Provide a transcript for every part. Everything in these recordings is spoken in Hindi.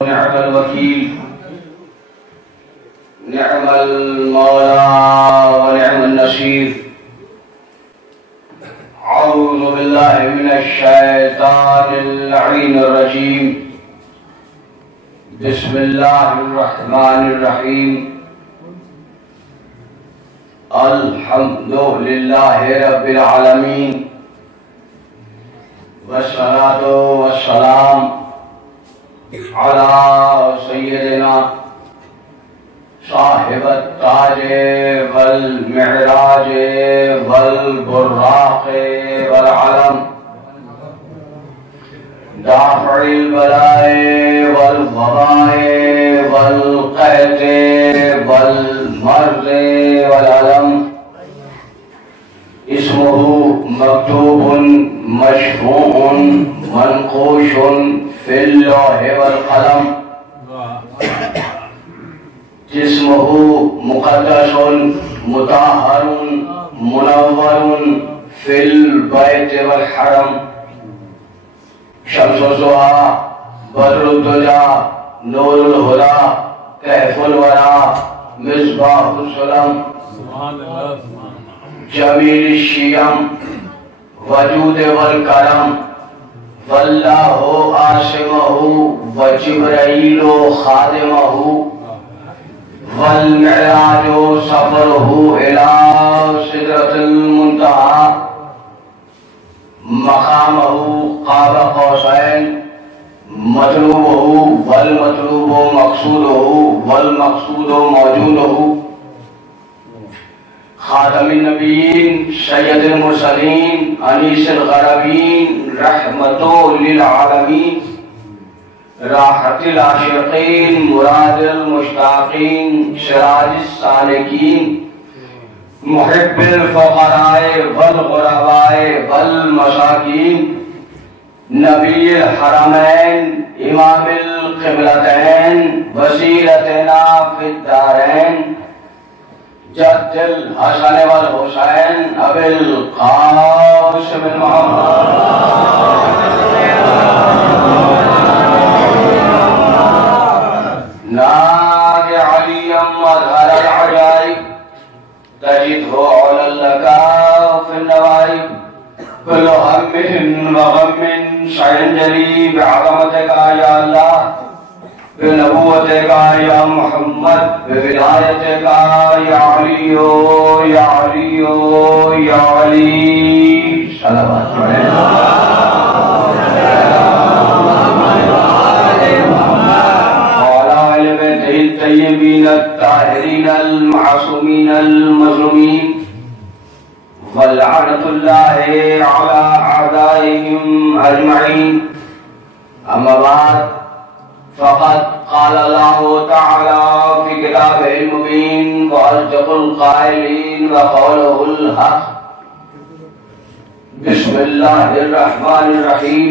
निअम वकील निअमल मौला व निअमन नसीर। औज़ु बिल्लाहि मिनश शैतानिर रजीम। बिस्मिल्लाहिर रहमानिर रहीम। अल्हम्दुलिल्लाहि रब्बिल आलमीन वस्सलातु वस्सलाम अला सय्यदिना साहिबत ताजे वल मिअराजे वल बुर्राक़े वल अलम दाफ़िल बलाए वल वबाए वल क़हते वल मर्ज़े वल अलम इस्मुहु मक्तूबुन मशफूउन मनक़ूशुन फिल लौहि वल क़लम जिस्मुहु मुक़द्दसुन मुताहरुन मुनव्वरुन फिल बैत वल हरम शम्सुज़ ज़ुहा बद्रुद दुजा नूरुल हुदा कहफुल वरा मिस्बाहुस सुलम जमील शियम वजूद वल करम वल्लाहु आसिमहु व जिब्राईलु खादिमहु वल मिअराजु सफरुहु इला सिदरतिल मुंतहा मकामहु क़ाब क़ौसैन मतलूबहु वल मतलूबु मक़सूदुहु वल मक़सूदु मौजूदुहु खातमिन नबीयीन सय्यदुल मुरसलीन अनीसुल ग़रबीन रहमतुल लिल आलमीन राहतुल आशिक़ीन मुरादुल मुश्ताक़ीन सिराजुस सालिकीन मुहिब्बुल फ़ुक़राए वल ग़ुरबाए वल मसाकीन नबीयुल हरमैन इमामुल क़िबलतैन वसीलतना फिद दारैन जद्दुल हसन वल हुसैन अबिल क़ासिम नाग अलियम मज़हर अजाइब तजिदहु अलल लकाफ़िन नवाइब कुल्लु हम्मिन व गम्मिन शयंजली बिअज़मतिका या अल्लाह बिनबुव्वतिका या मुहम्मद बिविलायतिका या अलियो या अलियो या अली सलावत तय्यबीन ताहिरीन मासूमीन मज़लूमीन वलअनतुल्लाहि अला अअदाइहिम अजमईन। अम्मा बाद फ़क़द क़ाल अल्लाहु तआला फ़ी किताबिहिल मुबीन व अस्दक़ुल क़ाइलीन व क़ौलुहुल हक़। बिस्मिल्लाहिर रहमानिर रहीम।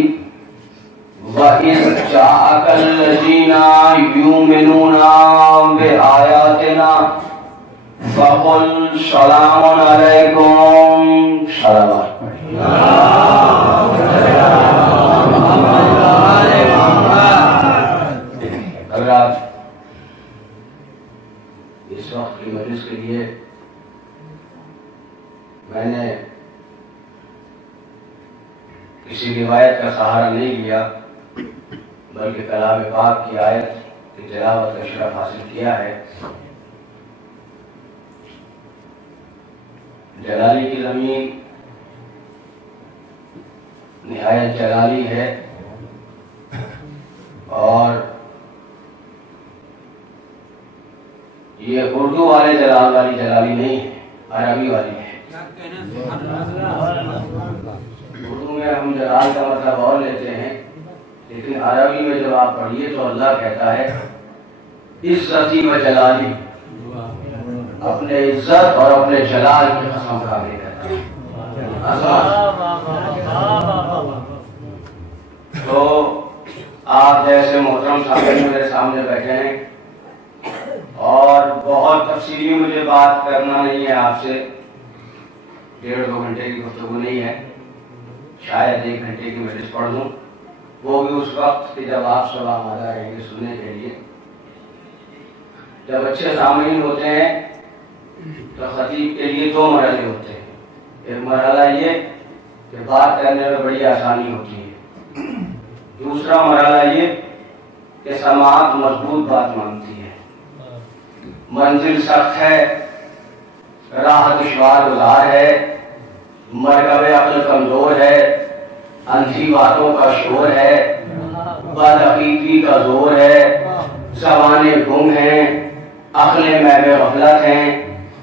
वइज़ जाअकल लज़ीना युमिनूना बिआयातिना फ़क़ुल सलामुन अलैकुम। सलावत अगर आप इस वक्त की मजलिस के लिए मैंने किसी रिवायत का सहारा नहीं लिया बल्कि कलाम पाक की आयत की तिलावत का शरफ हासिल किया है। जलाली की ज़मीन निहायत जलाली है और ये उर्दू वाले जलाल वाली जलाली नहीं है, अरबी वाली है। उर्दू में हम जलाल का मतलब और लेते हैं, लेकिन अरबी में जब आप पढ़िए तो अल्लाह कहता है इज़्ज़ती व जलाली, अपने इज्जत और अपने जलाल की कसम खा के कहता है। तो आप जैसे मोहतरम साहब मेरे सामने बैठे हैं और बहुत तफसीली मुझे बात करना नहीं है आपसे, 1.5-2 घंटे की गुफ्तगू नहीं है, शायद 1 घंटे की मजलिस पढ़ दूं, वो भी उस वक्त कि जब आप सब आमादा रहेंगे सुनने के जब अच्छे सामीन होते हैं तो खतीब के लिए 2 मरहले होते हैं। एक मरहला ये कि बात करने में बड़ी आसानी होती है, दूसरा मरहला ये कि समाअत मजबूत बात मांगती है। मंजिल सख्त है, राह दुश्वार गुजार है, मरकबे अक्ल कमजोर है, अंधी बातों का शोर है, बदअकीदी का जोर है, ज़बाने गुम हैं, अक्लें महवे गफलत हैं,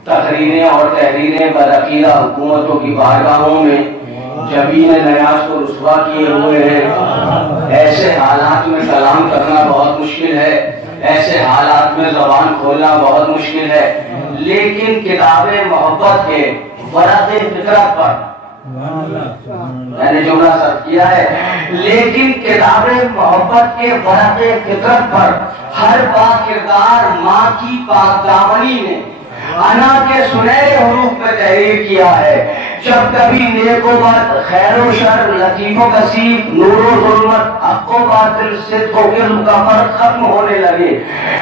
तकरीरें और तहरीरें बदअकीदा हुकूमतों की बारगाहों में जबीन नयाज को रुसवा किए हुए हैं। ऐसे हालात में कलाम करना बहुत मुश्किल है, ऐसे हालात में ज़बान खोलना बहुत मुश्किल है, लेकिन किताबे मोहब्बत के वरक़े फितरत पर मैंने जुमला सर्व किया है, लेकिन किताबे मोहब्बत के वरक़े फितरत पर हर बाकिरदार माँ की पाकदामनी ने अना के सुनहरे हुरूफ में तहरीर किया है। जब कभी नेको बात खैरो शर लतीफो कसीफ नूरो ज़ुल्मत हक़्क़ो बातिल सिद्क़ो इल्म का फर्क खत्म होने लगे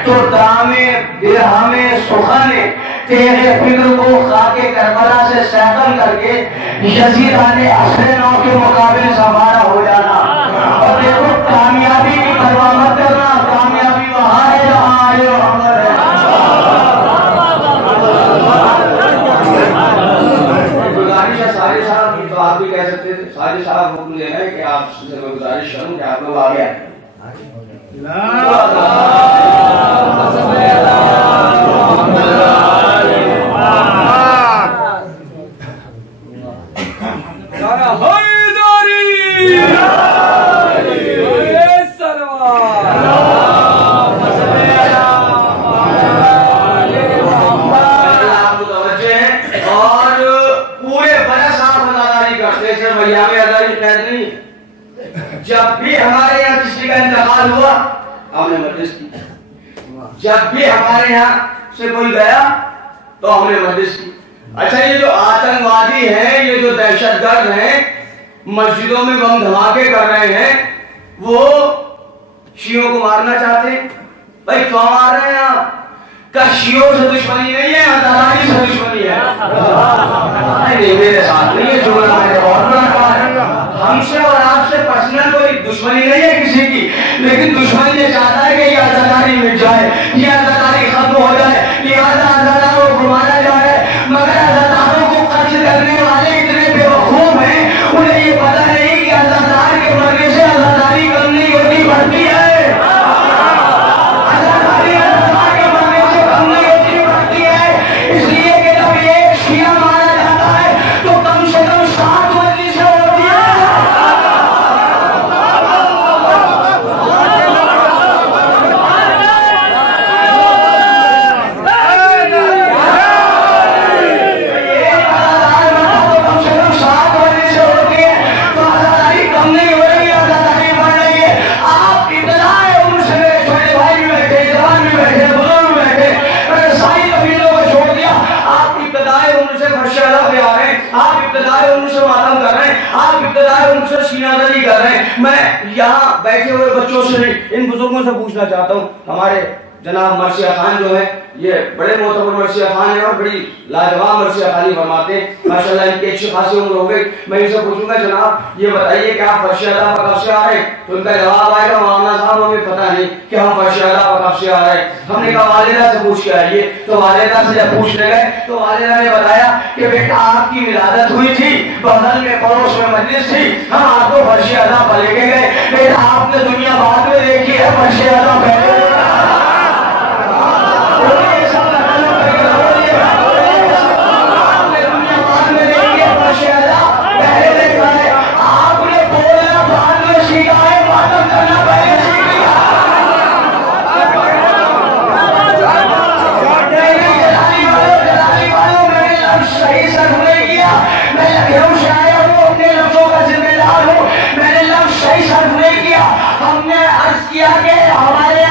तो दामे बिरहमे सुखने तेरे फिक्र को खाके करबला से सैकल करके यजीदाने असरे नौ के मुकाबले सवारा हो जाना। और देखो कामयाबी की परवाह मत करना, कामयाबी वहाँ है जहाँ आए मोहम्मद है। सारे साहब तो आप भी कह सकते थे, सारे साहब हुक्म दे रहे हैं कि आप से मैं गुजारिश करूं कि आप लोग आ गए। जब भी हमारे यहाँ किसी का इंतकाल हुआ हमने मजलिस की, जब भी हमारे यहाँ से कोई गया तो हमने मजलिस की। अच्छा, ये जो आतंकवादी हैं, ये जो दहशतगर्द हैं, मस्जिदों में बम धमाके कर रहे हैं, वो शियों को मारना चाहते हैं। भाई क्यों मार रहे हैं आप? क्या शियों से दुश्मनी नहीं है, अदालती से दुश्मनी है? नहीं, मेरे साथ नहीं है, जो मैंने बहुत बड़ा कहा है। हमसे और आपसे पर्सनल कोई दुश्मनी नहीं है किसी की, लेकिन दुश्मन ये चाहता है कि ये आजादारी मिट जाए, ये आजादारी खत्म हो जाए, ये आजादारों को घुमाया जाए। मगर आजादारों को कत्ल करने वाले इतने बेवकूफ हैं, उन्हें ये पता नहीं कि आजादार के मरने से आजादारी कम नहीं होती, बढ़ती है। आजादारी आजादार के मरने से कम नहीं होती, बढ़ती है। इसलिए कि जब एक शिया मारा जाता है तो कम से कम 7 मजलिसें होती है। मैं यहाँ बैठे हुए बच्चों से नहीं, इन बुजुर्गों से पूछना चाहता हूँ। हमारे जनाब मर्सिया खान जो है, ये बड़े मोहतबर मर्सिया खान है और बड़ी लाजवाब मर्सिया खानी फरमाते हैं माशाल्लाह, इनकी अच्छी खासी उम्र हो गई। मैं इनसे पूछूंगा, जनाब ये बताइए कि आप फर्शियादा पर कब से आ रहे हैं? तो उनका जवाब आएगा, मौलाना साहब हमें पता नहीं कि हम फर्शियादा पर कब से आ रहे हैं। हमने कहा वालिदा से पूछ के आइए। तो वालिदा से जब पूछने गए तो वालिदा ने बताया कि बेटा आपकी विलादत हुई थी, बगल में पड़ोस में मजलिस थी, हम आपको फर्शियादा पर लेके गए। बेटा आपने दुनिया बाद में देखी है, फर्शियादा पहले हमने अर्ज किया कि हमारे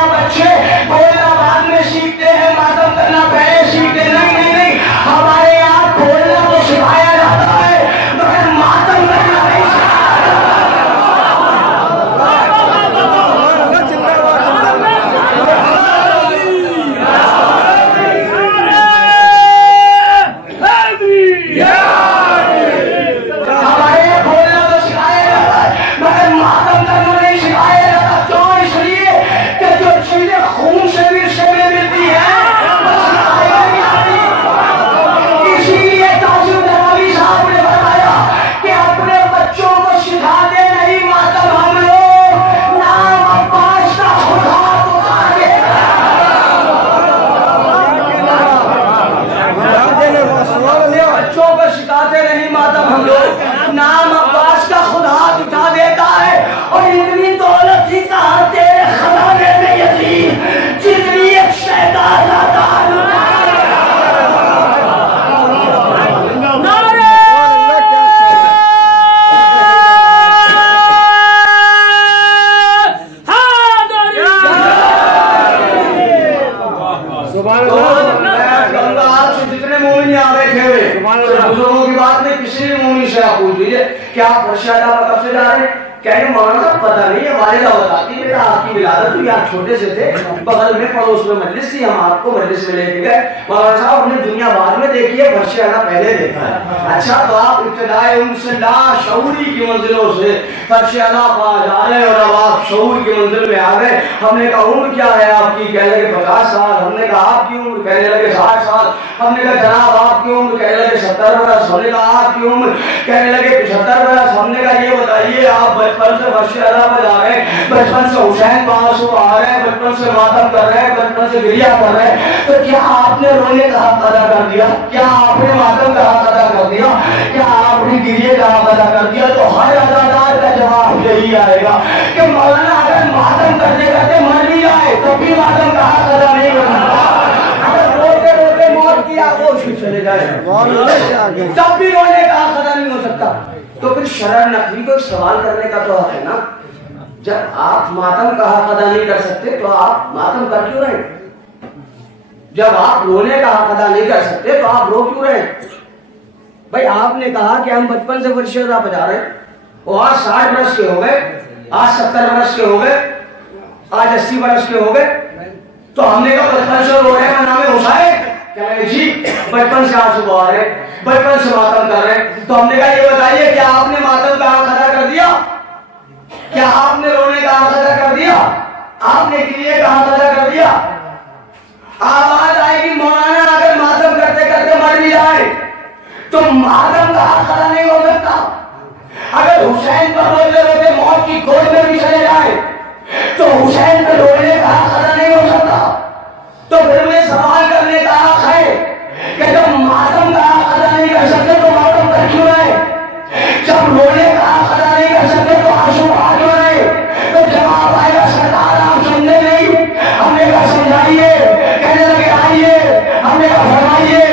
आपसे जितने मोमिन यहाँ बैठे हुए बुजुर्गों की बात में किसी भी मोमिन से आप पूछ लीजिए क्या आप फर्श अदा कब से जा रहे हैं? कहने मौलाना साहब पता नहीं है, वालिदा बताती बेटा आपकी विलादत हुई, आप छोटे से थे, बगल में पड़ोस में मजलिस थी, हम आपको मजलिस में लेके गए। मौलाना साहब हमने दुनिया बाद में देखी है, फर्श अदा पहले देखा है। अच्छा तो आप इब्तिदाए उनसे लाशऊरी की मंजिलों से फर्श अदा पा जा रहे और अब आप शऊर की मंजिल में आ गए। हमने कहा उम्र क्या है आपकी? कहने लगे 50 साल। हमने कहा आपकी उम्र? कहने लगे 60 साल। हमने कहा जनाब आपकी उम्र? कहने लगे 70 बरस। हमने कहा आपकी उम्र? कहने लगे 75 बरस। हमने कहा ये बताइए आप बचपन से फर्श अदा पर जा रहे हैं, बचपन से हुसैन पास आ रहे हैं, बचपन से मातम कर रहे हैं, बचपन से गिरिया कर रहे हैं, तो क्या आपने रोने का हक अदा कर दिया? क्या आपने मातम का हक अदा कर दिया? क्या आपने गिरिए का हक अदा कर दिया? तो हर अदादार का जवाब यही आएगा कि मौलाना अगर मातम करते करते मर भी जाए तो भी मातम का हक अदा नहीं कर सकता। अगर रोते रोते मौत की आगोश में चले जाए तब भी रोने का हक अदा नहीं हो सकता। तो फिर शरअ नकवी को सवाल करने का तो हक है ना। जब आप मातम का हक अदा नहीं कर सकते तो आप मातम कर क्यों रहे? जब आप रोने का हक अदा नहीं कर सकते तो आप रो क्यों रहे? भाई आपने कहा कि हम बचपन से फर्श अदा बजा रहे हैं और आज 60 बरस के हो गए, आज 70 बरस के हो गए, आज 80 बरस के हो गए, तो हमने कहा बचपन से रो रहे हैं नाम हुसैन। क्या लगे जी बचपन से आंसू बहा रहे, बचपन से मातम कर रहे हैं। तो हमने कहा ये बताइए क्या आपने मातम का हक अदा कर दिया? क्या आपने रोने का हक अदा कर दिया? आपने गिरिए का हक अदा कर दिया? आवाज आएगी मौलाना अगर मातम करते करते मर भी जाए तो मातम का हक अदा नहीं हो सकता। अगर हुसैन पर रोते रोते मौत की गोद में भी चले जाए तो हुसैन पर रोने का हक अदा नहीं हो सकता। तो फिर मुझे सवाल करने का हक है कि जब मातम का हक अदा नहीं कर सकते तो मातम कर क्यों रहे? जब रोने का हक अदा नहीं कर सकते तो आंसू बहा क्यों रहे? तो जवाब आएगा सरकार आप समझे नहीं। हमने कहा समझाइए। कहने लगे आइए। हमने कहा फरमाइए।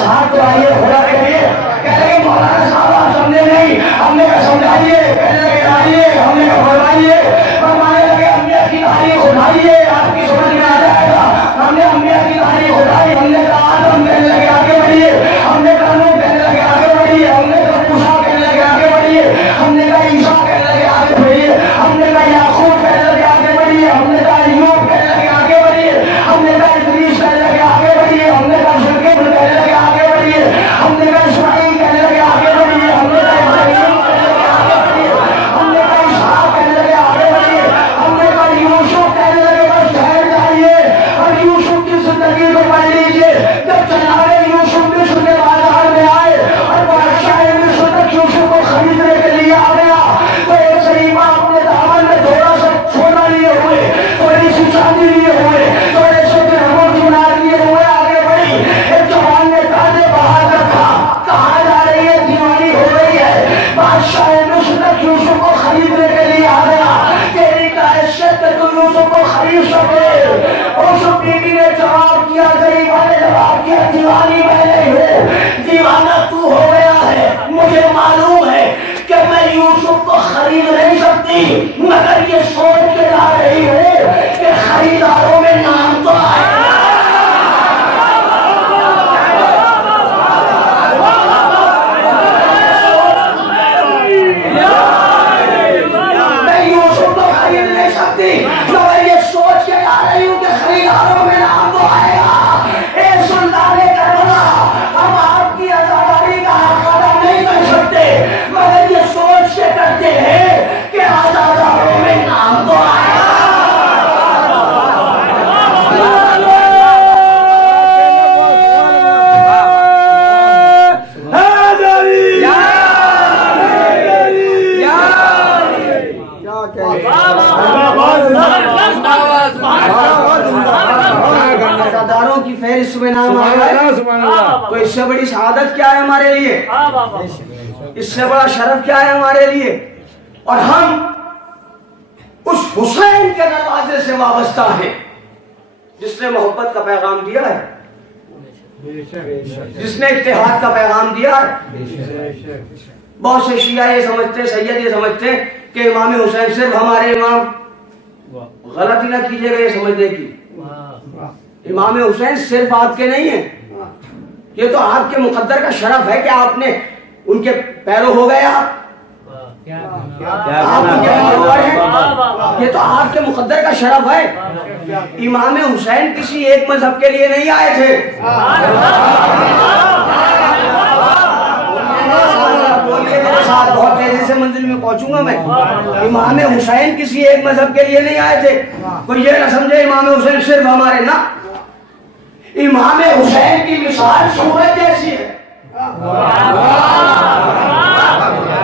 साहब तो आइए खुदा के लिए। कह रहे मौलाना साहब आप समझे नहीं। हमने कहा समझाइए। कहने लगे आइए। हमने कहा फरमाइए। फरमाने लगे अम्मिया की तारीख उठाइए आपकी समझ में आ जाएगा। हमने अम्मिया की तारीख उठाई। हमने कहा आदम कहने लगे आगे बढ़िए। हमने कहा नूह कहने लगे आगे बढ़िए। हमने कहा मूसा कहने लगे आगे बढ़िए। हमने कहा ईसा कहने लगे आगे बढ़िए। हमने कहा याकूब कहने लगे आगे बढ़िए। हमने कहा अय्यूब कहने लगे आगे बढ़िए। हमने कहा इदरीस कहने लगे आगे बढ़िए। हमने कहा जुल्किफ्ल कहने लगे आगे बढ़िए। हमने कहा इस्माईल कहने लगे आगे बढ़िए। हमने कहा इब्राहीम कहने लगे आगे बढ़िए। हमने कहा इसहाक कहने लगे आगे बढ़िए। हमने कहा यूसुफ कहने लगे बस ठहर जाइए और यूसुफ की जिंदगी को पढ़ लीजिए। जब जनाबे यूसुफ मिस्र के बाजार में आए और बादशाह मिस्र तक यूसुफ को खरीदने के लिए आ गया तो एक शरीफा अपने दामन में थोड़ा सा सोना लिए हुए, थोड़ी सी चांदी लिए हुए, थोड़े से दिरहमों की नार लिए हुए आगे बढ़ी। एक जवान ने कांधे बाहर रखा। कहाँ जा रही है? दीवानी हो गई है। बादशाह मिस्र तक यूसुफ को खरीदने के लिए आ गया। तेरी हैसियत तो यूसुफ को खरीद सके। उस बीवी ने जवाब किया, शरीफा ने जवाब किया, दीवानी मैं नहीं हूँ, दीवाना तू हो गया है। मुझे मालूम है कि मैं यूसुफ को खरीद नहीं सकती, मगर ये सोच के ला रही हूँ कि खरीदारों में नाम तो आए। मैं यूसुफ को खरीद नहीं सकती, मगर ये सोच के ला रही हूँ कि खरीदारों में नाम तो आएगा। ए सुल्ताने करबला, हम आपकी आजादारी का हक अदा नहीं कर सकते, मगर ये सोच के करते हैं कि आजादारों में नाम तो आएगा। आजादारों की फहरिस्त में नाम आएगा। तो इससे बड़ी शहादत क्या है हमारे लिए? इससे बड़ा शरफ क्या है हमारे लिए? और हम उस हुसैन के दरवाजे से वाबस्ता हैं जिसने मोहब्बत का पैगाम दिया है, जिसने इत्तेहाद का पैगाम दिया है। बहुत से शिया ये समझते, सैयद ये समझते कि इमाम हुसैन सिर्फ हमारे इमाम गलती ना कीजिएगा ये समझने की। इमाम हुसैन सिर्फ आपके नहीं है, ये तो आपके मुकद्दर का शरफ है कि आपने उनके पैरों हो गए। आप उनके फॉलोअर हैं, ये तो आपके मुकद्दर का शरफ है। इमाम हुसैन किसी एक मजहब के लिए नहीं आए थे। बहुत तेजी से मंजिल में पहुंचूंगा मैं। इमाम हुसैन किसी एक मजहब के लिए नहीं आए थे। कोई ये ना समझे इमाम हुसैन सिर्फ हमारे, ना। इमाम हुसैन की मिसाल सूरज जैसी है।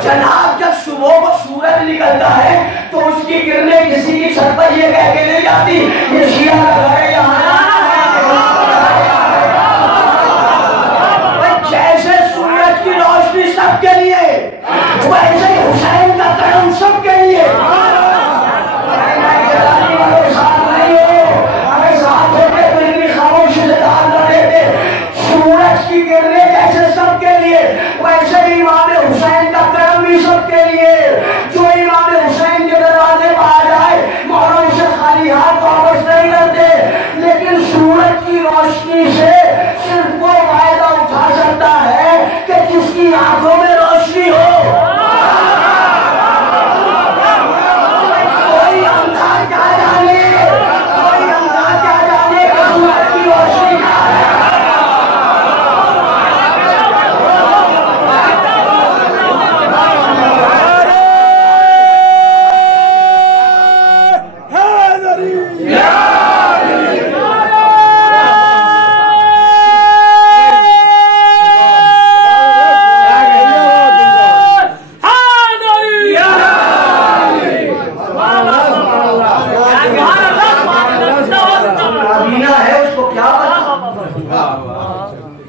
जनाब जब सुबह को सूरज निकलता है तो उसकी किरणें किसी की छत पर ये कह के नहीं जाती ये शिया का घर है यहाँ। जैसे सूरज की रोशनी सबके लिए वैसे हुसैन का करम सबके लिए। सूरज की किरणें जैसे सबके लिए वैसे इमाम हुसैन का करम भी सबके लिए। जो इमाम हुसैन के दरवाजे पर आ जाए मौलवी से खाली हाथ वापस नहीं करते, लेकिन सूरज की रोशनी से सिर्फ वो फायदा उठा सकता है कि जिसकी आंखों में रोशनी हो। कोई अंधा क्या जाने, कोई अंधा क्या जाने सूरज की रोशनी क्या है।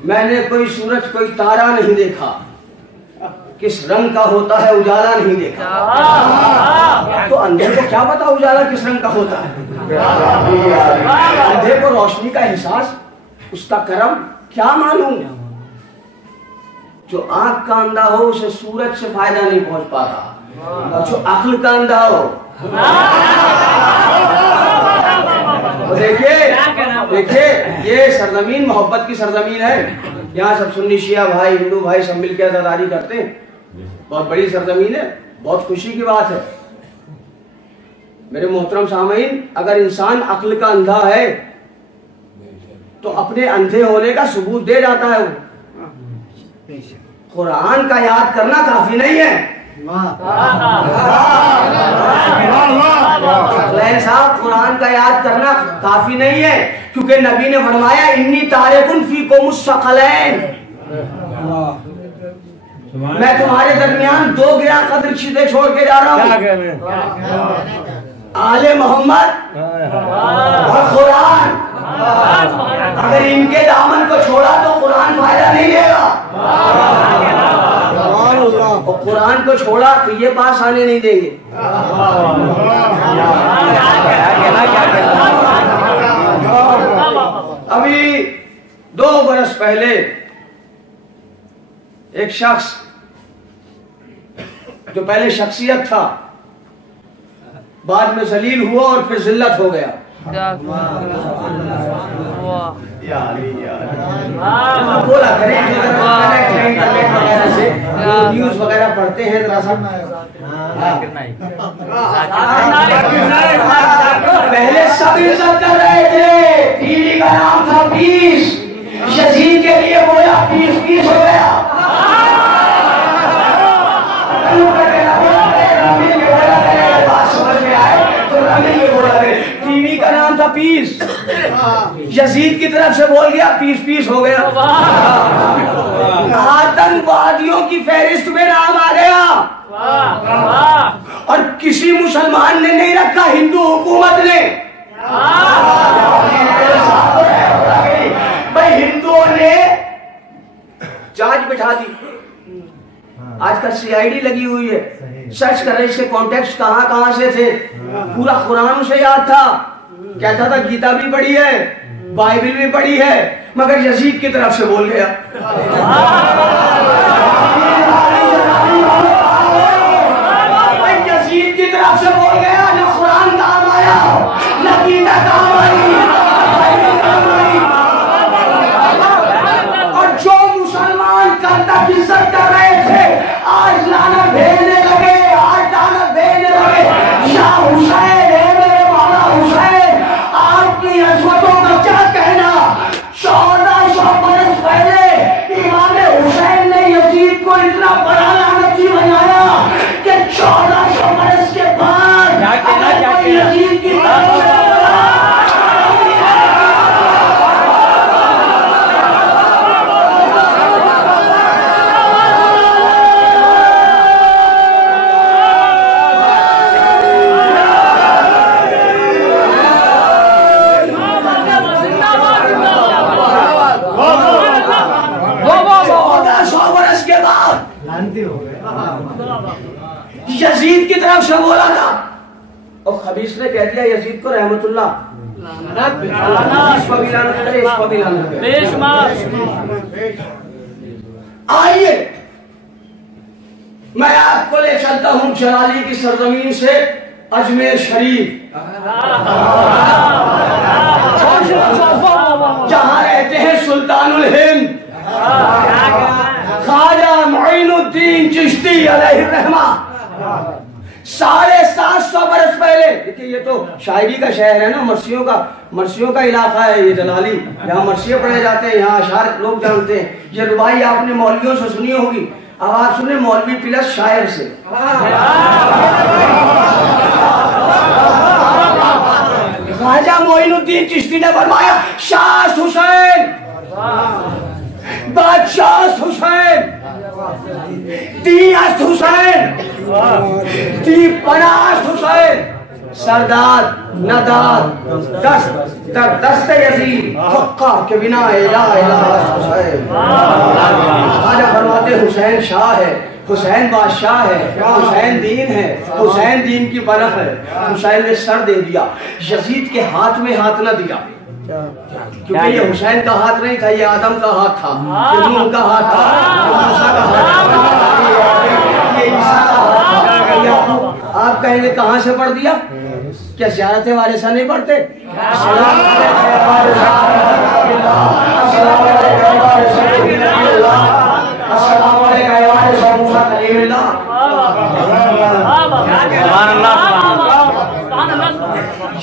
मैंने कोई सूरज कोई तारा नहीं देखा, किस रंग का होता है उजाला नहीं देखा। तो अंधे को क्या पता उजाला किस रंग का होता है। अंधे को रोशनी का एहसास, उसका करम क्या मालूम। जो आंख का अंधा हो उसे सूरज से फायदा नहीं पहुंच पाता, और जो अक्ल का अंधा हो देखिए ये सरजमीन मोहब्बत की सरजमीन है। यहाँ सब सुन्नी शिया भाई हिंदू भाई सब मिलकर आजादारी करते हैं। बहुत बड़ी सरजमीन है, बहुत खुशी की बात है। मेरे मोहतरम सामीन, अगर इंसान अक्ल का अंधा है तो अपने अंधे होने का सबूत दे जाता है। वो कुरान का याद करना काफी नहीं है। साहब कुरान का याद करना काफी नहीं है, क्योंकि नबी ने फरमाया इन्नी तारिकुन फीकुम अस्सक़लैन, मैं तुम्हारे दरमियान दो गिरा कदर चीजें छोड़ के जा रहा हूँ, आले मोहम्मद और कुरान। अगर इनके दामन को छोड़ा तो कुरान फायदा नहीं देगा, और कुरान को छोड़ा तो ये पास आने नहीं देंगे। अभी 2 बरस पहले एक शख्स जो पहले शख्सियत था बाद में जलील हुआ और फिर जिल्लत हो गया। बोला करें से न्यूज वगैरह पढ़ते हैं जरा सा। पहले सब इज्जत कर रहे थे, टीवी का नाम था 20, यजीद के लिए बोला 20 हो गया। टीवी का नाम था 20, यजीद की तरफ से बोल गया 20 हो गया। आतंकवादियों की फहरिस्त में नाम आ गया, और किसी मुसलमान ने नहीं रखा, हिंदू हुकूमत ने। भाई हिंदुओं ने जांच बिठा दी, आजकल सीआईडी लगी हुई है, सर्च कर रहे इसके कॉन्टेक्ट कहां से थे। पूरा कुरान उसे याद था, कहता था गीता भी पढ़ी है, बाइबल भी पढ़ी है, मगर यजीद की तरफ से बोल गया। यजीद की तरफ से बोल गया, न कुरान काम आया खबीस ने कह दिया यजीद को रहमतुल्लाह, इसको भी लानत करे, इसको भी लानत करे। आइए मैं आपको ले चलता हूं जलाली की सरजमीन से अजमेर शरीफ, जहां रहते हैं सुल्तानुल हिंद ख्वाजा मोइनुद्दीन चिश्ती अलैहिर्रहमा। 750 बरस पहले, देखिए ये तो शायरी का शहर है ना, मर्सियों का इलाका है ये जलाली, यहाँ मर्सिये पढ़े जाते हैं, यहाँ अशार लोग जानते हैं। ये रुबाई आपने मौलवियों से सुनी होगी, अब आप सुने मौलवी प्लस शायर से। ख्वाजा मोइनुद्दीन चिश्ती ने फरमाया शाह हुसैन, बादशाह हुसैन, दियास्त हुसैन, दीपनास्त हुसैन, सरदार नदार दस्त यजीद हक्का के बिना इला इला हुसैन। ख्वाजा फरमाते हुसैन शाह है, हुसैन बादशाह है, हुसैन दीन है, हुसैन दीन की पनाह है। हुसैन ने सर दे दिया, यजीद के हाथ में हाथ न दिया, क्योंकि ये हुसैन का हाथ नहीं था, ये आदम का हाथ था, ये नूह का हाथ था, ये मूसा का हाथ था, ये ईसा का हाथ था। आप कहेंगे कहां से पढ़ दिया? क्या ज़ियारत वाले सा नहीं पढ़ते?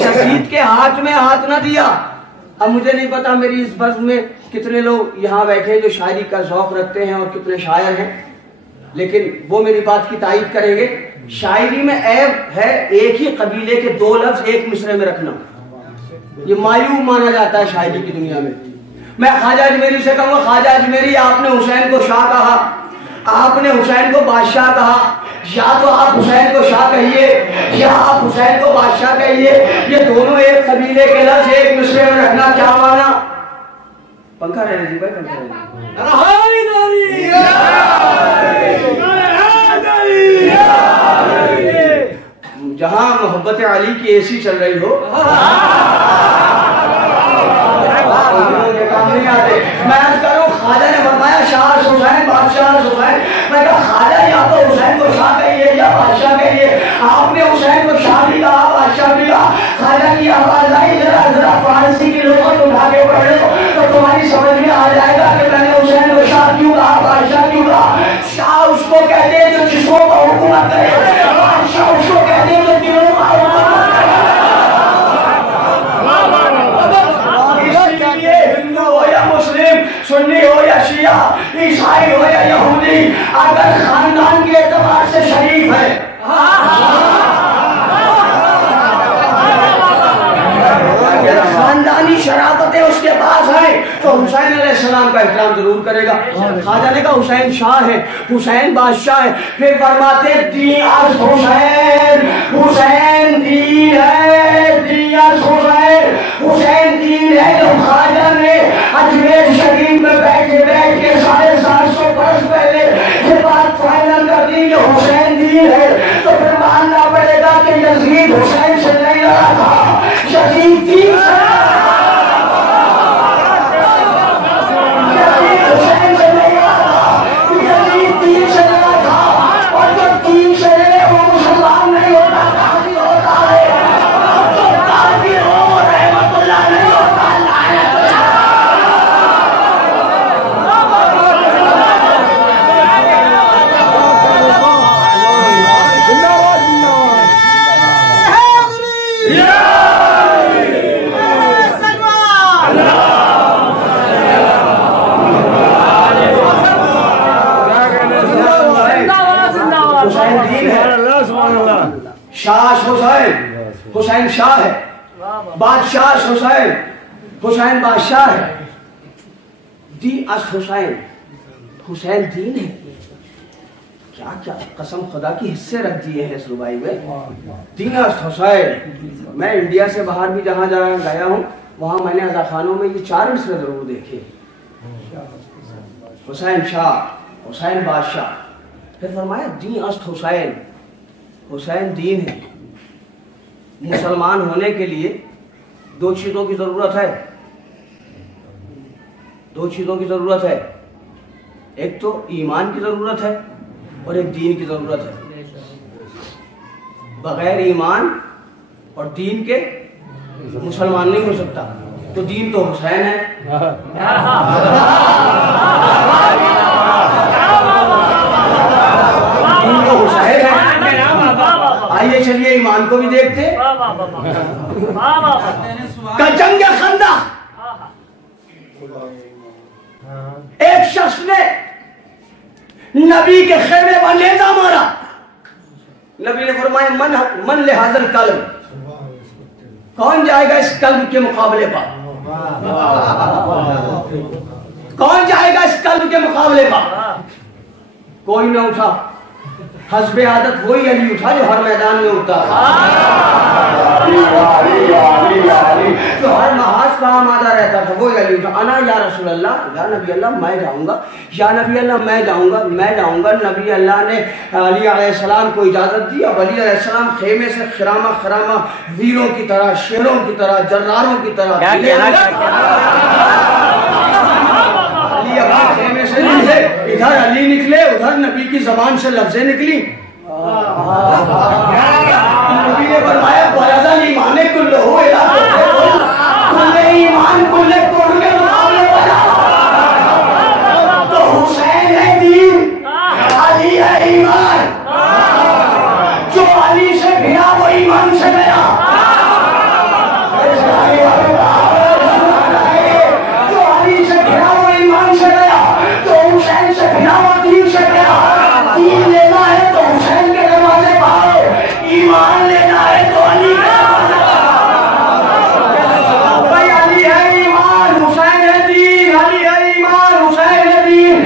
यजीद के हाथ में हाथ ना दिया। अब मुझे नहीं पता मेरी इस बज़्म में कितने लोग यहाँ बैठे जो शायरी का शौक रखते हैं और कितने शायर हैं, लेकिन वो मेरी बात की तायीद करेंगे। शायरी में ऐब है एक ही कबीले के 2 लफ्ज एक मिसरे में रखना, ये मायूब माना जाता है शायरी की दुनिया में। मैं ख्वाजा अजमेरी से कहूँगा, ख्वाजा अजमेरी आपने हुसैन को शाह कहा, आपने हुसैन को बादशाह कहा, या तो आप हुसैन को शाह कहिए या आप हुसैन को बादशाह कहिए, ये दोनों एक कबीले के लफ्ज एक मिसरे में रखना क्या माना? पंखा रहने जी भाई, पंखा जहां मोहब्बत अली की एसी चल रही हो काम नहीं आते। मैं आज करूं, ख्वाजा ने फरमाया शाह हुसैन बादशाह हुसैन। मैं कहा ख्वाजा या तो हुसैन को शाह कहिए या बादशाह कहिए, आपने हुसैन को शाह भी कहा बादशाह भी कहा। ख्वाजा की आवाज आई, जरा फारसी की लोगों को उठा के पढ़ लो तो तुम्हारी समझ में आ जाएगा कि मैंने हुसैन को शाह क्यों कहा बादशाह क्यों कहा। शाह उसको कहते हैं जो जिस्मों का हुकूमत करे, बादशाह उसको कहते हैं जो दिलों का हुकूमत करे। सुन्नी हो या शिया, ईसाई हो या यहूदी, अगर खानदान के एतबार से शरीफ है, खानदानी शराफतें उसके पास है, तो हुसैन अलैहिस्सलाम का एहतराम जरूर करेगा। ख्वाजा ने कहा हुसैन शाह है, हुसैन बादशाह है, फिर फरमाते दियास हुसैन, हुसैन दीन है, दियास हुसैन, हुसैन दीन है। जो ख्वाजा ने अजमेर शरीफ में बैठे बैठ के 750 बरस पहले ये बात फाइनल कर दी कि हुसैन दीन है, तो फिर मानना पड़ेगा कि यजीद हुसैन से नहीं लड़ा था, यजीद दीन से हुसैन शाह है, बादशाह हुसैन, हुसैन बादशाह है, दी अस हुसैन, हुसैन दीन है। क्या क्या कसम खुदा की हिस्से रख दिए हैं इस रुबाई में। दीन अस हुसैन। मैं इंडिया से बाहर भी जहां जहां गया हूं वहां मैंने अदा खानों में ये 4 मिसरे जरूर देखे, हुसैन शाह, हुसैन बादशाह। फिर फरमाया दी अस हुसैन, हुसैन दीन है। मुसलमान होने के लिए दो चीज़ों की ज़रूरत है। दो चीज़ों की ज़रूरत है, एक तो ईमान की ज़रूरत है और एक दीन की ज़रूरत है। बगैर ईमान और दीन के मुसलमान नहीं हो सकता। तो दीन तो हुसैन है। दीन तो हुसैन है। आइए चलिए ईमान को भी देखते। जंग खंदक एक शख्स ने नबी के खेमे पर नेजा मारा। नबी ने फरमाया मन लिहाजल कल्ब, कौन जाएगा इस कल्ब के मुकाबले पर? कौन जाएगा इस कल्ब के मुकाबले पर? कोई न उठा। हस्बे आदत वही अली उठा जो हर मैदान में उठता था, जो हर महाज पर आमादा रहता था, वही अली उठा। अना या रसूल अल्लाह, या नबी अल्लाह मैं जाऊंगा, या नबी अल्लाह मैं जाऊंगा, मैं जाऊंगा। नबी अल्लाह ने अली अलैहिस्सलाम को इजाजत दी। अब अली अलैहिस्सलाम खेमे से खरामा खरामा वीरों की तरह, शेरों की तरह, जर्रारों की तरह खेमे से निकले। इधर अली निकले, उधर नबी की जबान से लफ्जें निकली। नबी ने फरमाया बयाज़ल ईमान कुल्लु हो इला कुल्ले ईमान कुल्ले कुल्ले के मुकाबले वाला तो हुसैन है दीन, अली है ईमान। जो अली से भिड़ा वो ईमान से गया। ईमान लेना है तो अली का भाई, अली है ईमान, हुसैन है दीन। अली है ईमान, हुसैन है दीन।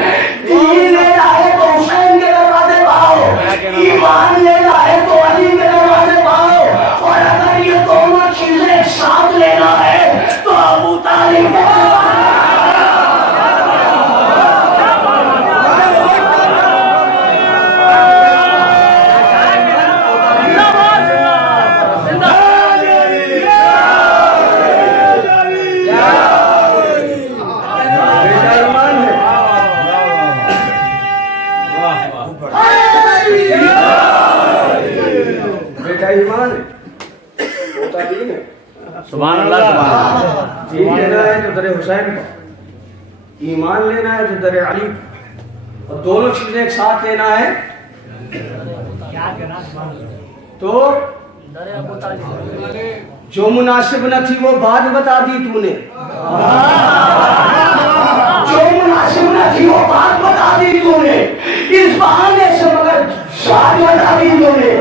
दीन लेना है तो हुसैन के दरवाजे पाओ, ईमान लेना है तो अली के दरवाजे पाओ। और अगर ये दोनों चीजें एक साथ लेना है तो अबू तालिब सुभान अल्लाह। दीन लेना है तो दरे हुसैन पर, ईमान लेना है तो दरे अली, और दोनों चीजें एक साथ लेना है तो जो मुनासिब न थी वो बात बता दी तूने। जो मुनासिब न थी वो बात बता दी तूने, इस बहाने से मगर शाद बता दी तूने।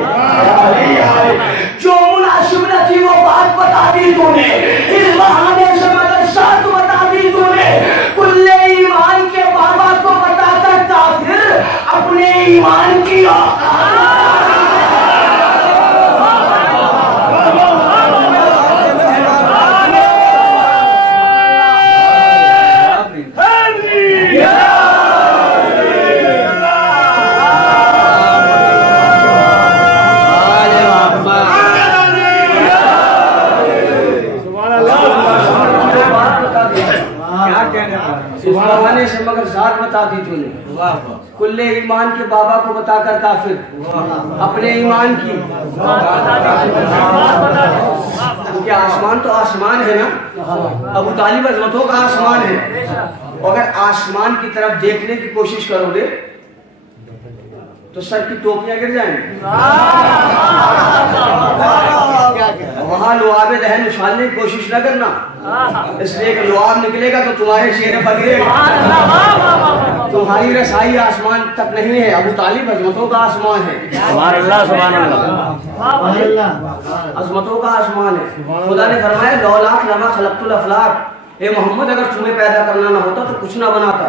जो मुनासिब न थी वो बात बता दी तूने, इस बहाने से मगर शाद बता दी तूने। कुल्ले ईमान के बाबा को बताकर काफिर अपने ईमान की से मगर जात बता दी तूने। कुल्ले ईमान के बाबा को बताकर काफिर अपने ईमान की, क्योंकि आसमान तो आसमान है ना, अबू तालिब अजमतों का आसमान है। अगर आसमान की तरफ देखने की कोशिश करोगे तो सर की टोपियां गिर जाएंगी। वहां लुआबे दहन उछालने की कोशिश न करना, इसलिए कि लुआब निकलेगा तो तुम्हारे चेहरे पर गिरेगा। तुम्हारी रसाई आसमान तक नहीं है, अबू तालिब अजमतों का आसमान है। अजमतों का आसमान है। खुदा ने फरमाया लौलाक लमा खलक़तुल अफ़लाक, ए मोहम्मद अगर तुम्हें पैदा करना ना होता तो कुछ ना बनाता।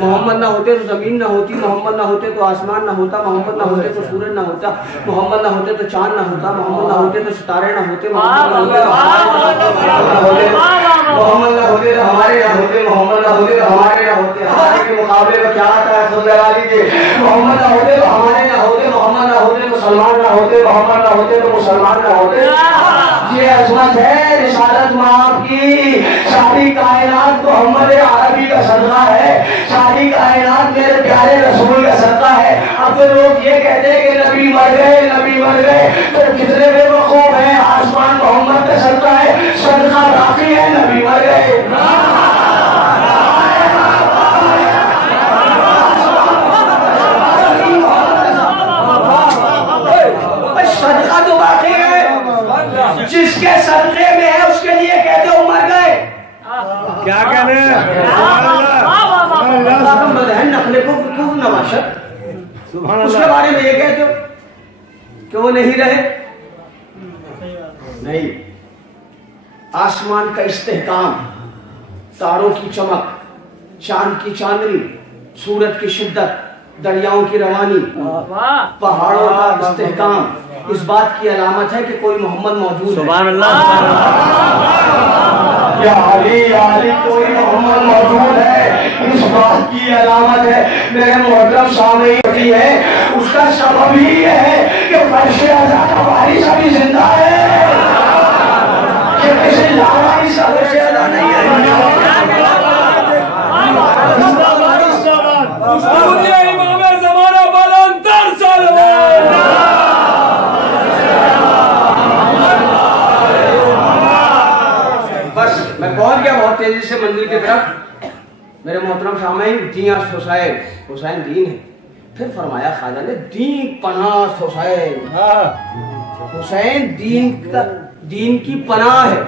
मोहम्मद ना होते तो जमीन ना होती, मोहम्मद ना होते तो आसमान ना होता, मोहम्मद ना होते तो सूरज ना होता, मोहम्मद ना होते तो चांद ना होता, मोहम्मद ना होते तो सितारे ना होते, मोहम्मद ना होते तो मोहम्मद ना होते तो हमारे ना होते, मोहम्मद ना होते तो हमारे ना होते। हमारे के मुकाबले में क्या आता है खुद लगा लीजिए। मोहम्मद ना होते तो हमारे ना होते, मोहम्मद ना होते तो सलमान ना होते, मोहम्मद ना होते तो मुसलमान ना होते। ये अजमत है रिसालत माँ की। सारी कायनात मोहम्मद अरबी का सदका है, सारी कायनात मेरे प्यारे रसूल का सदका है। अब तो लोग ये कहते हैं कि नबी मर गए, नबी मर गए, तो कितने बेवकूफ हैं। आसमान मोहम्मद का सदका है, सदका बाकी है, नबी मर गए। सदका तो बाकी है, जिसके सदके में है उसके लिए कहते हो मर गए। क्या कह रहे हैं? उसके बारे में ये कहते हो कि वो नहीं रहे। नहीं, आसमान का इस्तेहकाम, तारों की चमक, चांद की चांदनी, सूरज की शिद्दत, दरियाओं की रवानी, पहाड़ों का इस्तेहकाम इस बात की अलामत है कि कोई मोहम्मद मौजूद है। सुभान अल्लाह। या अली कोई मोहम्मद मौजूद है, इस बात की अलामत है। मेरे मोहतरम सामने होती है, उसका सबब ही ये है कि फर्श अज़ा का वारिस अभी जिंदा है, कि किसी लावारिस का फर्श अज़ा नहीं है। बस मैं पहुंच गया बहुत तेजी से मंजिल की तरफ। मेरे मोहतरम सामईन, दिया हुसैन, हुसैन दीन है। फिर फरमाया ख्वाजा ने, दीन पनाह हुसैन, हुसैन दीन की पनाह है।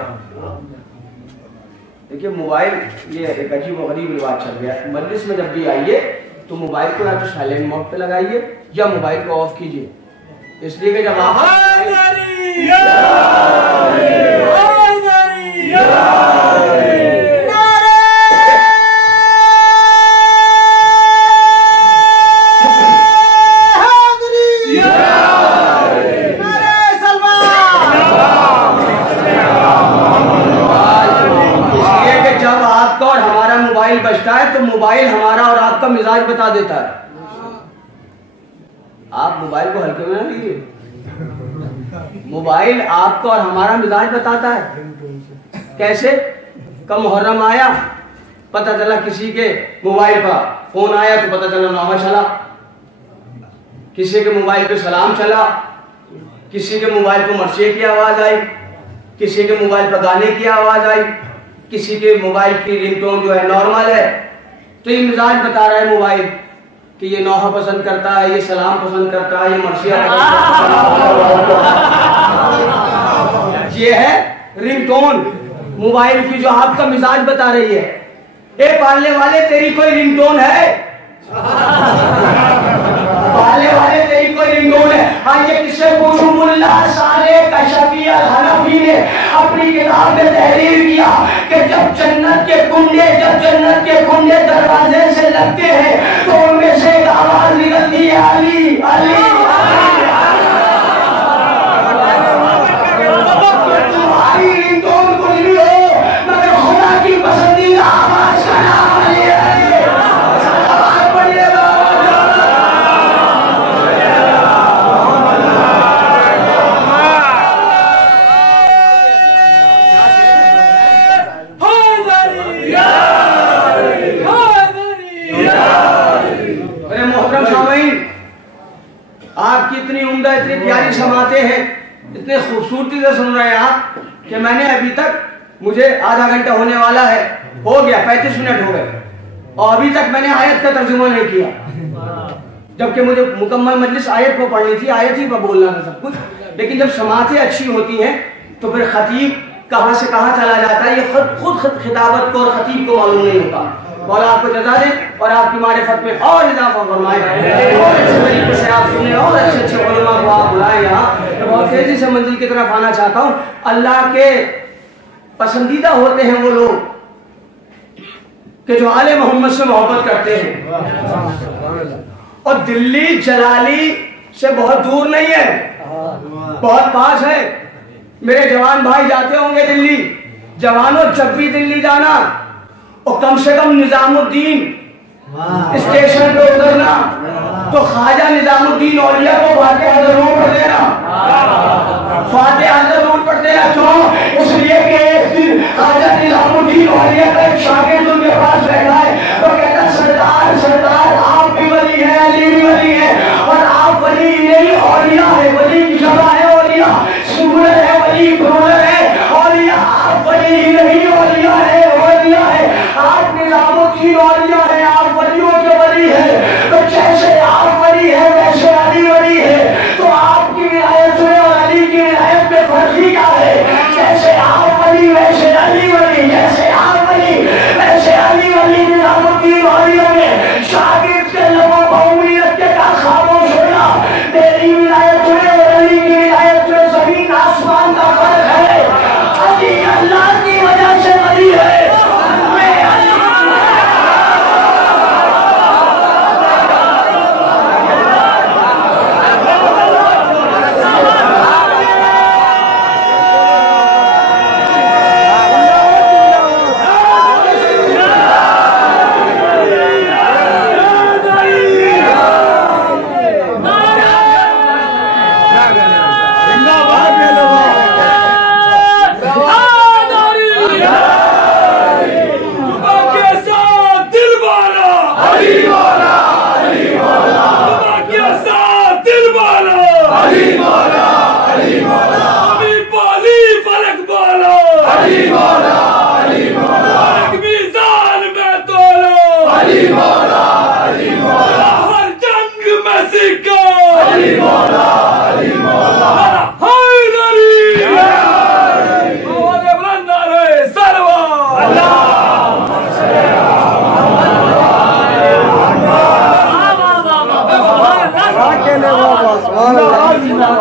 देखिए मोबाइल, ये एक अजीब व गरीब रिवाज चल गया। मजलिस में जब भी आइए तो मोबाइल को या तो साइलेंट मोड पे लगाइए या मोबाइल को ऑफ कीजिए, इसलिए कि जब आप बचता है तो मोबाइल हमारा और आपका मिजाज बता देता है। आप मोबाइल को हल्के में ना लीजिए, मोबाइल आपका और हमारा मिजाज बताता है। कैसे? कब मुहर्रम आया, पता चला किसी के मोबाइल पर फोन आया तो पता चला नामा चला, किसी के मोबाइल पे सलाम चला, किसी के मोबाइल पर मर्चे की आवाज आई, किसी के मोबाइल पर गाने की आवाज आई, किसी के मोबाइल की रिंगटोन जो है नॉर्मल है। तो ये मिजाज बता रहा है मोबाइल कि ये नौहा पसंद करता है, ये सलाम पसंद करता है, ये मर्सिया ये है रिंगटोन मोबाइल की जो आपका मिजाज बता रही है। ए पालने वाले, तेरी कोई रिंगटोन है? पालने वाले, तेरी कोई रिंगटोन है? हाँ, ये किससे पूछूं? मुल्ला सालेह कशफी अल-हनफी ने अपनी किताब में तहरीर किया कि जब जन्नत के कुंडे दरवाजे से लगते हैं तो उनमें से एक आवाज निकलती है, अली अली। तुम्हारी रिंगटोन कुछ भी हो मगर खुदा की पसंदीदा आवाज का नाम अली है। आपकी इतनी उम्दा, इतनी प्यारी समाते हैं, इतने खूबसूरती से सुन रहे हैं आप कि मैंने अभी तक, मुझे आधा घंटा होने वाला है, हो गया 35 मिनट हो गए और अभी तक मैंने आयत का तर्जुमा नहीं किया, जबकि मुझे मुकम्मल मजलिस आयत को पढ़नी थी, आयत ही पर बोलना था सब कुछ। लेकिन जब समातें अच्छी होती हैं तो फिर खतीब कहाँ से कहाँ चला जाता है, ये खुद खिताबत को और खतीब को मालूम नहीं होता। मौला आपको जज़ा दे और आपकी मारिफत में और इजाफा फरमाए, और अच्छे तरीके से आप सुने और अच्छे उलमा को आप बुलाए। यहाँ मैं बहुत तेजी से मंजिल की तरफ आना चाहता हूँ। अल्लाह के पसंदीदा होते हैं वो लोग कि जो आले मोहम्मद से मोहब्बत करते हैं, और दिल्ली जलाली से बहुत दूर नहीं है, बहुत पास है। मेरे जवान भाई जाते होंगे दिल्ली, जवानों जब भी दिल्ली जाना और कम से कम निजामुद्दीन स्टेशन पे उतरना तो ख्वाजा निजामुद्दीन औलिया को फातिहा जरूर पढ़ देना, फातिहा जरूर पढ़ देना। क्यों? इसलिए कि एक दिन ख्वाजा निजामुद्दीन औलिया का एक शागिर्द उनके पास बैठा है तो कहता सरदार सरदार आप भी वली है, अली भी वली है, और आप वली नहीं औलिया है, वली की जगह है औलिया, सिंगुलर है वली, प्लूरल है औलिया, आप वली ही नहीं औलिया है, औलिया है, आप निजामुद्दीन औलिया है, आप वलियों के वली है। तो जैसे आप वली है वैसे अली वली है, तो आपकी विलायत में और अली की विलायत में फर्क ही क्या है? जैसे आप वली वैसे अली वली, जैसे आप वली वैसे अली वली। निजामुद्दीन औलिया ने शागिर्द के लबों पर उंगली रख के कहा खामोश होना, तेरी विलायत में और अली की विलायत में जमीन आसमान का फर्क है। अली अल्लाह की वजह से वली है,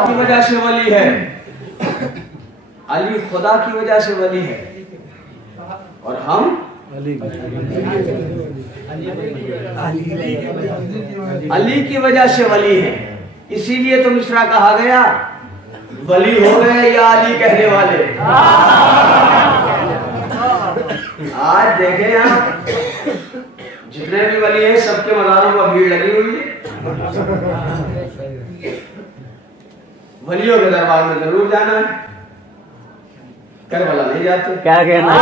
की वजह से वली है, अली खुदा की वजह से वली है, और हम अली की वजह से वली है। इसीलिए तो मिसरा कहा गया वली हो गए या अली कहने वाले। आज देखें आप जितने भी वली हैं सबके मज़ारों पर भीड़ लगी हुई है। वलियों के दरबार में जरूर जाना है, करबला नहीं जाते। क्या कहना?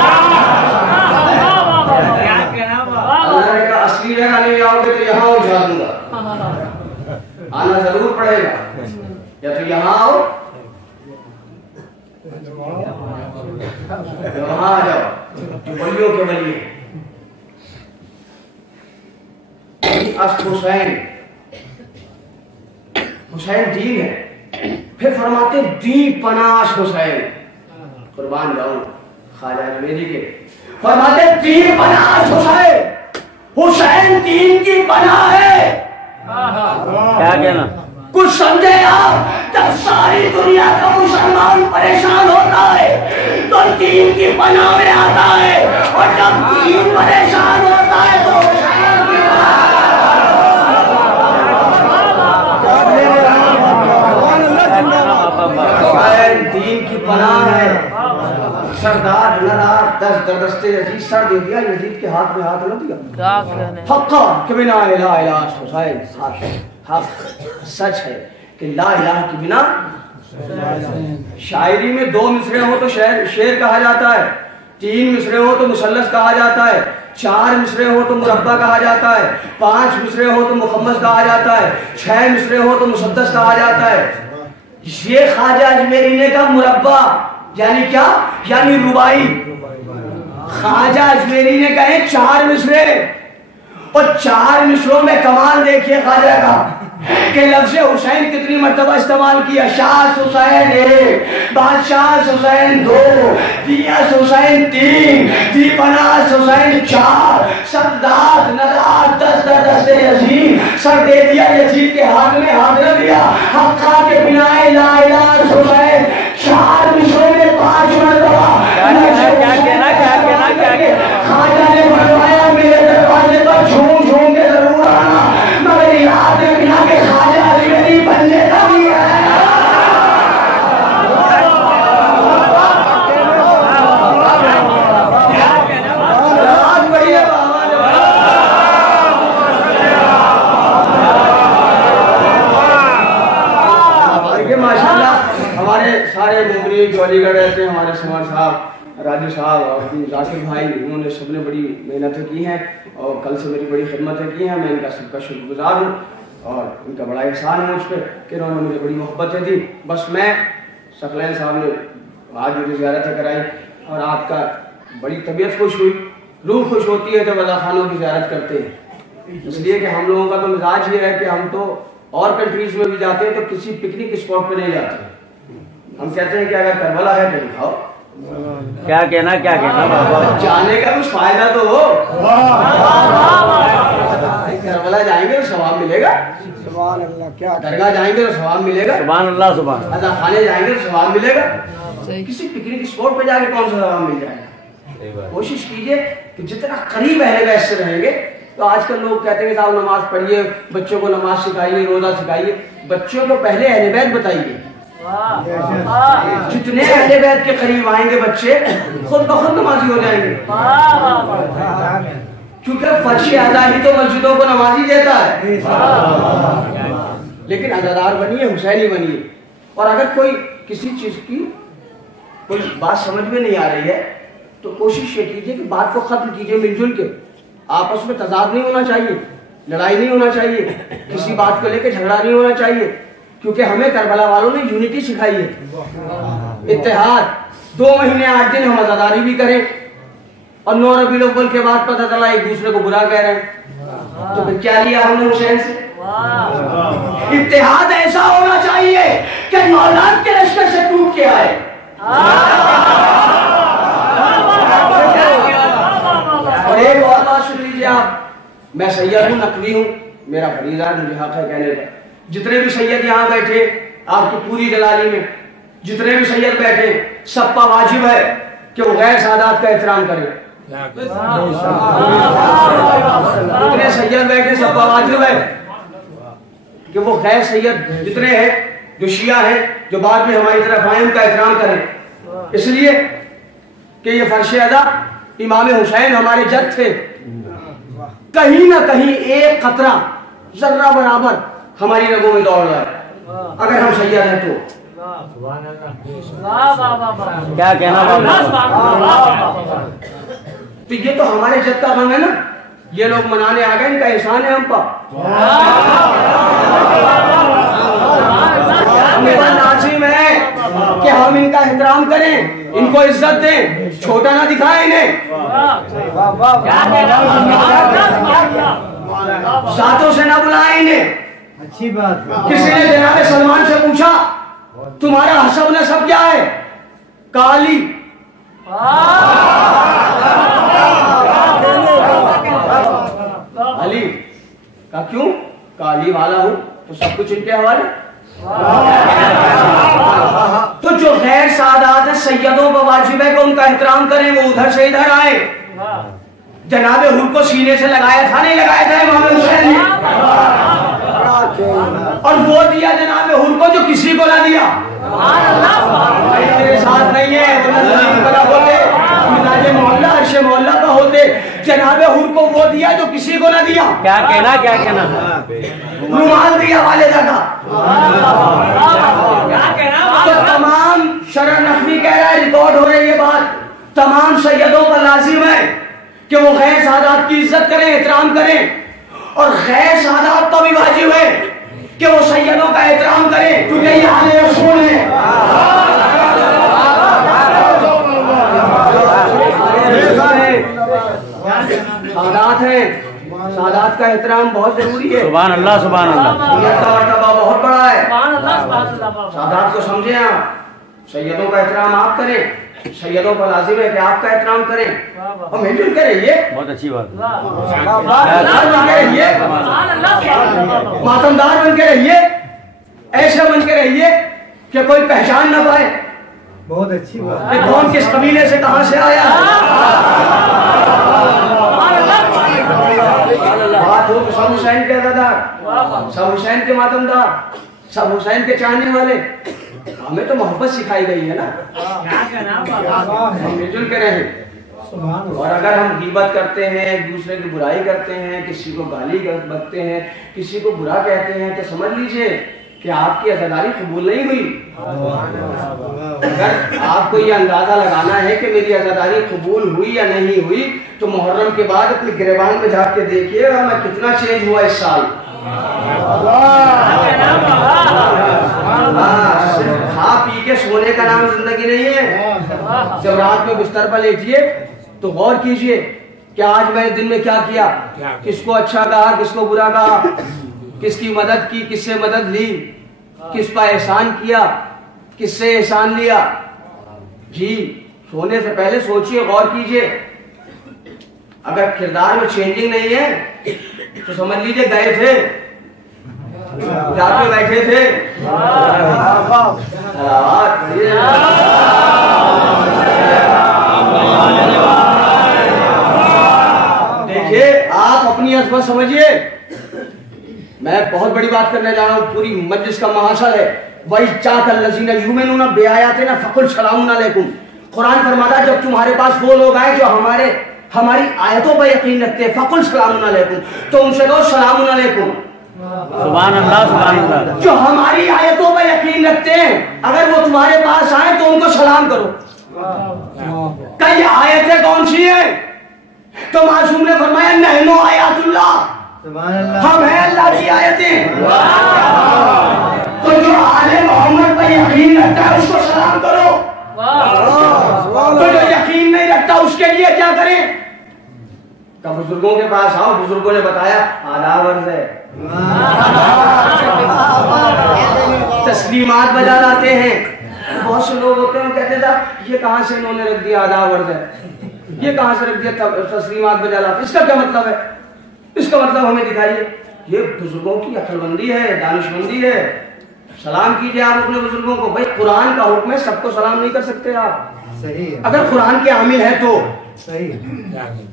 अल्लाह ने कहा असली जगह नहीं आओगे तो यहाँ उठा दूंगा, आना जरूर पड़ेगा, या तो यहाँ आओ या वहां आ जाओ, जो वलियों के वली है। हुसैन, हुसैन दीन है, फिर फरमाते दी पनाश हुसैन, कुर्बान जाऊं ख्वाजा अजमेरी के, फरमाते दी पनाश हुसैन, हुसैन दीन की पनाह है। क्या कहना? कुछ समझे आप? जब सारी दुनिया का मुसलमान परेशान होता है तो दीन की पनाह में आता है, और जब दीन परेशान होता है तो हुसैन की दीन की पनाह है। सरदार नदार दस दरदस्ते यजीद सर दे दिया, यजीद के हाथ में हाथ न दिया। हक्का कि बिना इला इला हुसैन, हक सच है कि ला इलाहा के बिना। शायरी में दो मिसरे हो तो शेर कहा जाता है, तीन मिसरे हो तो मुसल्लस कहा जाता है, चार मिसरे हो तो मुरब्बा कहा जाता है, पांच मिसरे हो तो मुखम्मस कहा जाता है, छह मिसरे हो तो मुसद्दस कहा जाता है। ये ख्वाजा अजमेरी ने कहा मुरब्बा यानी क्या? यानी रुबाई। ख्वाजा अजमेरी ने कहे चार मिसरे, और चार मिसरों में कमाल देखिए ख्वाजा का कि लफ्ज़ हुसैन कितनी मर्तबा इस्तेमाल किया। शाह हुसैन 1, बादशाह हुसैन 2, दियास हुसैन 3, दीपनास हुसैन 4, सरदार नदार दस्ते यजीद, सर दे दिया यजीद के हाथ में, हाथ न दिया। हक्का के बिना ला इलाहा हुसैन, चार मिसरों में 5 मर्तबा। ख्वाजा ने बनवाया मेरे दरवाजे पर झूम झूम के जरूर आना, मगर याद रखना कि ख्वाजा अजमेरी बंदे का भी है। ये जो अलीगढ़ रहते हैं हमारे समर साहब, राजू साहब और जाकिर भाई, उन्होंने सबने बड़ी मेहनतें की हैं और कल से मेरी बड़ी खिदमतें की हैं। मैं इनका सबका शुक्रगुजार हूँ और इनका बड़ा एहसान है मुझ पर कि इन्होंने मुझे बड़ी मोहब्बतें दी। बस मैं सकलैन साहब ने आज मुझे ज़ियारत कराई और आपका बड़ी तबीयत खुश हुई, रूह खुश होती है जब अज़ा खानों की ज़ियारत करते हैं। इसलिए कि हम लोगों का तो मिजाज ये है कि हम तो और कंट्रीज में भी जाते हैं तो किसी पिकनिक स्पॉट पे नहीं जाते। हम कहते हैं कि अगर करबला है तो दिखाओ। क्या कहना जाने का कुछ फायदा तो हो। करबला जाएंगे तो सवाब मिलेगा, सुभान अल्लाह, क्या दरगाह जाएंगे तो सवाब मिलेगा, सुभान अल्लाह, सुभान अज़ा खाने जाएंगे तो सवाब मिलेगा। किसी पिकनिक स्पॉट पे जाके कौन सा सवाब मिल जाएगा? कोशिश कीजिए कि जितना करीब अहले बैत से रहेंगे। तो आजकल लोग कहते हैं साहब नमाज पढ़िए, बच्चों को नमाज सिखाइए, रोजा सिखाइए। बच्चों को पहले अहले बैत बताइए। जितने अहले बैत के करीब आएंगे बच्चे खुद ब खुद नमाजी हो जाएंगे, क्योंकि फर्श अदा ही तो मस्जिदों को नमाजी देता है। लेकिन अज़ादार बनिए, हुसैनी बनिए। और अगर कोई किसी चीज की कोई बात समझ में नहीं आ रही है तो कोशिश ये कीजिए कि बात को खत्म कीजिए मिलजुल के। आपस में तजाद नहीं होना चाहिए, लड़ाई नहीं होना चाहिए, किसी बात को लेकर झगड़ा नहीं होना चाहिए, क्योंकि हमें करबला वालों ने यूनिटी सिखाई है, इत्तेहाद। 2 महीने 8 दिन हम अज़ादारी भी करें और 9 रबीउल अव्वल के बाद पता चला एक दूसरे को बुरा कह रहे हैं, तो फिर क्या लिया हमने हुसैन से? इत्तेहाद ऐसा होना चाहिए कि नौलाद के लश्कर से टूट के आए। और एक और बात सुन लीजिए आप, मैं सैयद हूँ, नकवी हूँ, मेरा फरीज़ा है, मुझे हक है कहने का। जितने भी सैयद यहाँ बैठे आपकी पूरी जलाली में, जितने भी सैयद बैठे सब पर वाजिब है कि वो गैर सादात का एहतराम करें। जितने सैयद बैठे सब पर वाजिब है कि वो गैर सैयद जितने हैं जो शिया हैं जो बाद में हमारी तरफ आए उनका एहतराम करें। इसलिए कि ये फर्श अदा इमाम हुसैन हमारे जद थे। कहीं ना कहीं एक कतरा जर्रा बराबर हमारी रगों में दौड़ रहा है अगर हम सैयद हैं तो। क्या कहना तो ये तो हमारे जद का गम है ना, ये लोग मनाने आ गए, इनका एहसान है हम पर। लाजिम है कि हम इनका एहतराम करें, इनको इज्जत दें, छोटा ना दिखाएं इन्हें। साथों से ना बुलाएं इन्हें। अच्छी बात। किसी ने जनाब सलमान से पूछा तुम्हारा हसब नसब क्या है? काली। अली का क्यों? काली वाला हूं तो सब कुछ इनके हवाले। तो जो गैर सादात है सैयदों पर वाजिब है कि उनका एहतराम करें, वो उधर से इधर आए। जनाबे हुर को सीने से लगाया था, नहीं लगाया था इमाम हुसैन ने? और वो दिया जनाबे हुर को जो किसी को ना दिया। मेरे साथ नहीं है, मोहल्ला अर्शे मोहल्ला का होते, जनाबे हुर को वो दिया जो किसी को ना दिया। क्या कहना रुमाल दिया वालिदा का। तो तमाम शरह नकवी कह रहा है, रिकॉर्ड हो रही है बात, तमाम सैयदों पर लाजिम है कि वो गैर सादात की इज्जत करें, एहतराम करें। और गैर सादात पर भी वाजिब है कि वो सैयदों का एहतराम करें, क्योंकि ये आले रसूल है। सादात है, सादात का एहतराम बहुत जरूरी है। सुभान अल्लाह, सुभान अल्लाह। ये का मर्तबा बहुत बड़ा है। सादात को समझे आप। सैयदों का एहतराम आप करें, सैयदों पर लाजिम है कि आपका एहतराम करें और मिलजुल के रहिए। बहुत अच्छी बात। मातमदार बन के रहिए, ऐसे बन के रहिए कि कोई पहचान ना पाए। बहुत अच्छी बात। कौन किस कबीले से कहां से आया। बात हो तो सब हुसैन के अदादार, सब हुसैन के मातमदार, सब हुसैन के चाहने वाले। हमें तो मोहब्बत सिखाई गई है ना, हम मिलजुल के रहें। और अगर हम गीबत करते हैं, एक दूसरे की बुराई करते हैं, किसी को गाली बकते हैं, किसी को बुरा कहते हैं, तो समझ लीजिए कि आपकी अज़ादारी कबूल नहीं हुई। अगर आपको ये अंदाजा लगाना है कि मेरी अज़ादारी कबूल हुई या नहीं हुई, तो मुहर्रम के बाद अपने गिरबान में जाके देखिएगा मैं कितना चेंज हुआ इस साल। सिर्फ खा पी के सोने का नाम जिंदगी नहीं है। जब रात में बिस्तर पर लेटिए तो गौर कीजिए कि आज मैंने दिन में क्या किया, किसको अच्छा कहा, किसको बुरा कहा, किसकी मदद की, किससे मदद ली, किस पर एहसान किया, किससे एहसान लिया। जी सोने से पहले सोचिए, गौर कीजिए। अगर किरदार में चेंजिंग नहीं है तो समझ लीजिए गए थे, जाके बैठे थे। देखिए आप अपनी अज़मत समझिए। मैं बहुत बड़ी बात करने जा रहा हूँ, पूरी मजलिस का महाशय है। वही चाकल्लज़ीना युमिनूना बिआयातिना फकुल सलामुन अलैकुम। कुरान फरमाता है जब तुम्हारे पास वो लोग आए जो हमारी आयतों पर यकीन रखते हैं, फकुल सलामुन अलैकुम, तो उनसे कहो सलामुन अलैकुम। सुभान अल्लाह, सुभान अल्लाह। जो हमारी आयतों पर यकीन रखते हैं, अगर वो तुम्हारे पास आए तो उनको सलाम करो। कई आयतें कौन सी है? तो मासूम ने फरमाया नहनु आयातुल्लाह, हम हैं अल्लाह की आयतें। तो जो आले मोहम्मद पर यकीन रखता है उसको सलाम करो। तो जो यकीन नहीं रखता उसके लिए क्या करें? तो बुजुर्गों के पास आओ, बुजुर्गों ने बताया आदाब अर्ज़ है, तस्लीमात बजा लाते हैं। बहुत से लोग होते हैं कहते थे ये कहाँ से इन्होंने रख दिया आदाब अर्ज़ है, ये कहाँ से रख दिया तस्लीमात बजा लाते, इसका क्या मतलब है? इसका मतलब हमें दिखाइए। ये बुजुर्गों की अक्लमंदी है, दानिशमंदी है। सलाम कीजिए आप अपने बुजुर्गों को। भाई कुरान का हुक्म है, सबको सलाम नहीं कर सकते आप। सही है। अगर कुरान के आमिल है तो सही,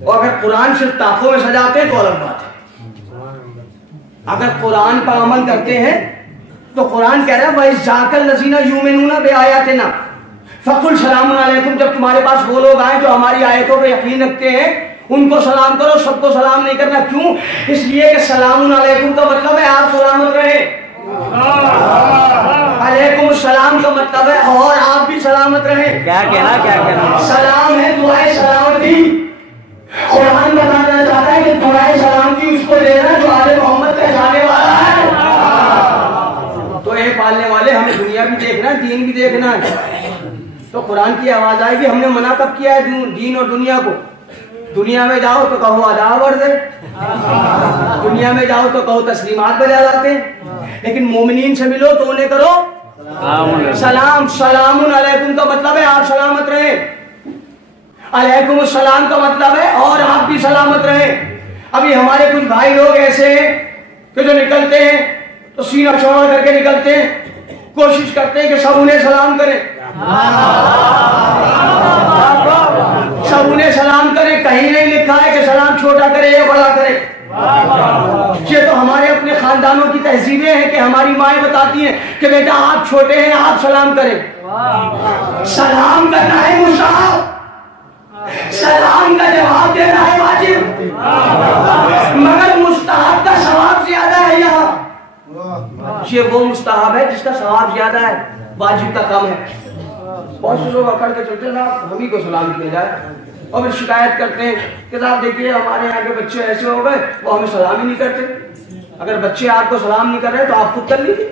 और अगर कुरान सिर्फ ताकों में सजाते हैं तो अलग बात है। अगर कुरान पर अमल करते हैं तो कुरान कह रहा है वही जाकल्लज़ीना युमिनूना बिआयातिना फकुल सलामुन अलैकुम। जब तुम्हारे पास वो लोग आए जो हमारी आयतों पर यकीन रखते हैं उनको सलाम करो। सबको सलाम नहीं करना। क्यों? इसलिए कि सलामुन अलैकुम का मतलब है आप सलामत रहे। अलैकुम सलाम का मतलब है और आप भी सलामत रहे। क्या कहना सलाम है दुआए सलामती। कुरान बताना चाहता है कि दुआए सलामती उसको देना जो आले मोहम्मद का जाने वाला है। तो ये पालने वाले हमें दुनिया भी देखना है, दीन भी देखना है। तो कुरान की आवाज आएगी। हमने मना कब किया है दीन और दुनिया को? दुनिया में जाओ तो कहो आदाब अर्ज़ है, दुनिया में जाओ तो कहो तस्लीमात बजा लाते हैं, लेकिन मोमिनीन से मिलो तो उन्हें करो सलाम। सलामुन अलैकुम का मतलब है आप सलामत रहे। अलैकुम सलाम का मतलब है और आप भी सलामत रहे। अभी हमारे कुछ भाई लोग ऐसे हैं कि जो निकलते हैं तो सीना चौड़ा करके निकलते हैं, कोशिश करते हैं कि सब उन्हें सलाम करें, सब उन्हें सलाम करें। कहीं नहीं लिखा है कि सलाम छोटा करे या बड़ा करे। ये तो हमारे अपने खानदानों की तहजीबें हैं कि हमारी माएं बताती हैं कि बेटा आप छोटे हैं आप सलाम करें। सलाम करना है मुस्ताहब, सलाम का जवाब देना है वाजिब, मगर मुस्ताहब का सवाब ज्यादा है। यहाँ ये वो मुस्ताहब है जिसका सवाब ज्यादा है, वाजिब का कम है। बहुत से लोग अकड़ के चलते साहब हम ही को सलाम किया जाए और फिर शिकायत करते हैं कि साहब देखिए हमारे यहाँ के बच्चे ऐसे हो गए वो हमें सलाम ही नहीं करते। अगर बच्चे आपको सलाम नहीं कर रहे तो आप खुद कर लीजिए।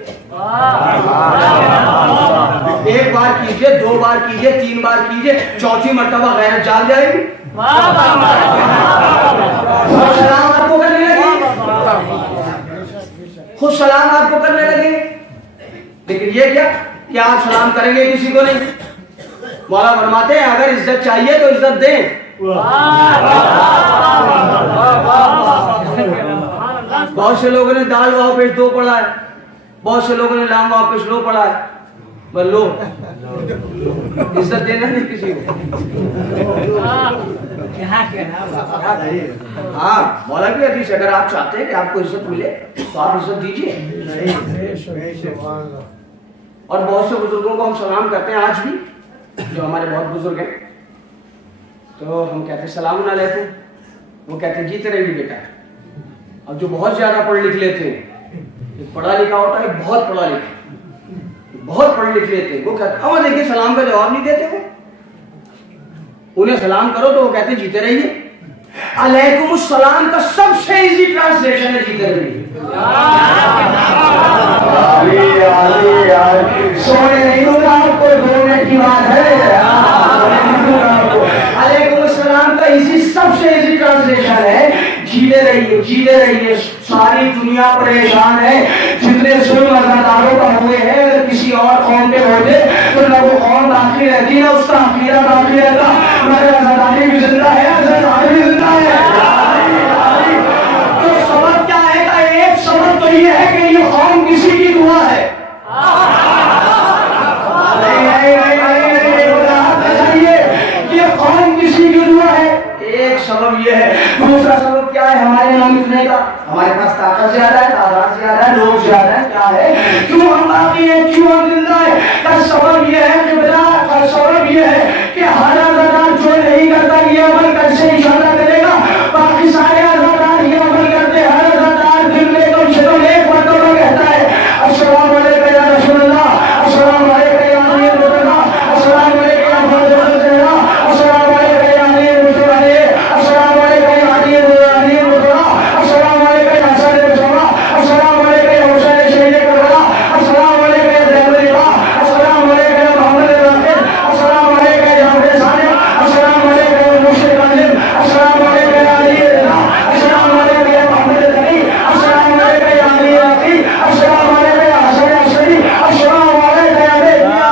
एक बार कीजिए, दो बार कीजिए, तीन बार कीजिए, चौथी मर्तबा गैरत जाग जाएगी, सलाम आपको करने लगे, खुद सलाम आपको करने लगे। लेकिन ये क्या कि आप सलाम करेंगे किसी को नहीं। मौला फरमाते हैं अगर इज्जत चाहिए तो इज्जत दें। बहुत से लोगों ने दाल वापस दो पढ़ा है, बहुत से लोगों ने लाम वापस लो पढ़ा है। बस लो, इज्जत देना नहीं किसी को। हाँ मौला की हदीस, अगर आप चाहते हैं कि आपको इज्जत मिले तो आप इज्जत दीजिए। और बहुत से बुजुर्गों को हम सलाम करते हैं आज भी, जो हमारे बहुत बुजुर्ग हैं, तो हम कहते हैं सलामुन अलैकुम, वो कहते हैं जीते रहिए बेटा। और जो बहुत ज्यादा पढ़ लिख लेते हैं पढ़ा लिखा होता है, बहुत पढ़ा लिखा, बहुत पढ़ लिख लेते हैं, वो कहते अब देखिए सलाम का जवाब नहीं देते वो, उन्हें सलाम करो तो वो कहते जीते रहिए। अलैकुम सलाम का सबसे इजी ट्रांसलेशन है जीते रहिए। सोने नहीं होगा आपको, 2 मिनट की बात है। अलैकुम सलाम का इजी सबसे इजी ट्रांसलेशन है जीते रहिए, जीते रहिए। सारी दुनिया परेशान है, जितने जुल्म अज़ादारों का हुए हैं, अगर किसी और कौम पे होते तो ना वो कौम बाकी रहती है, उसका अकीदा बाकी रहता, मगर अज़ादारी भी जिंदा है, अज़ादारी भी जिंदा है। तो सबक क्या है का एक सबक तो ये है कि ये कौम किसी की दुआ है। ये कौम किसी की दुआ है, एक सबब ये है। दूसरा सबब क्या है, हमारे नाम इतने का, हमारे पास ताकत ज्यादा है, तादाद ज्यादा है, लोग ज्यादा है, क्या है, क्यों हम बाकी हैं, क्यों हम जिंदा है। का सबब ये है कि का सबब ये है कि हर अज़ादार जो नहीं करता ये अमल कैसे इशारा करेगा, बाकी सारे अज़ादार ये अमल करते। हर अज़ादार दिल में तो सिर्फ एक मरतबा कहता है अस्सलामु अलैकुम या रसूलल्लाह, अस्सलामु अलैकुम या अमीर मुर्तज़ा, अस्सलामु अलैकुम या फज़ल ज़हरा, अस्सलामु अलैकुम या अमीर मुर्तज़ा, अस्सलामु अलैकुम या अमीर मुर्तज़ा, अस्सलामु अलैकुम या हसन मुर्तज़ा, अस्सलामु अलैकुम या हुसैन शहीद करबला, अस्सलामु अलैकुम या ज़ैनुल इबा, अस्सलामु अलैकुम या मोहम्मद राक़िब, अस्सलामु अलैकुम या जाफर सादिक़, अस्सलामु अलैकुम या मुर्शिद काज़िम, अस्सलामु अलैकुम या अली रज़ा, अस्सलामु अलैकुम या मोहम्मद गनी, अस्सलामु अलैकुम या अली रक़ी, अस्सलामु अलैकुम या हसन असरी, अस्सलामु अलैकुम या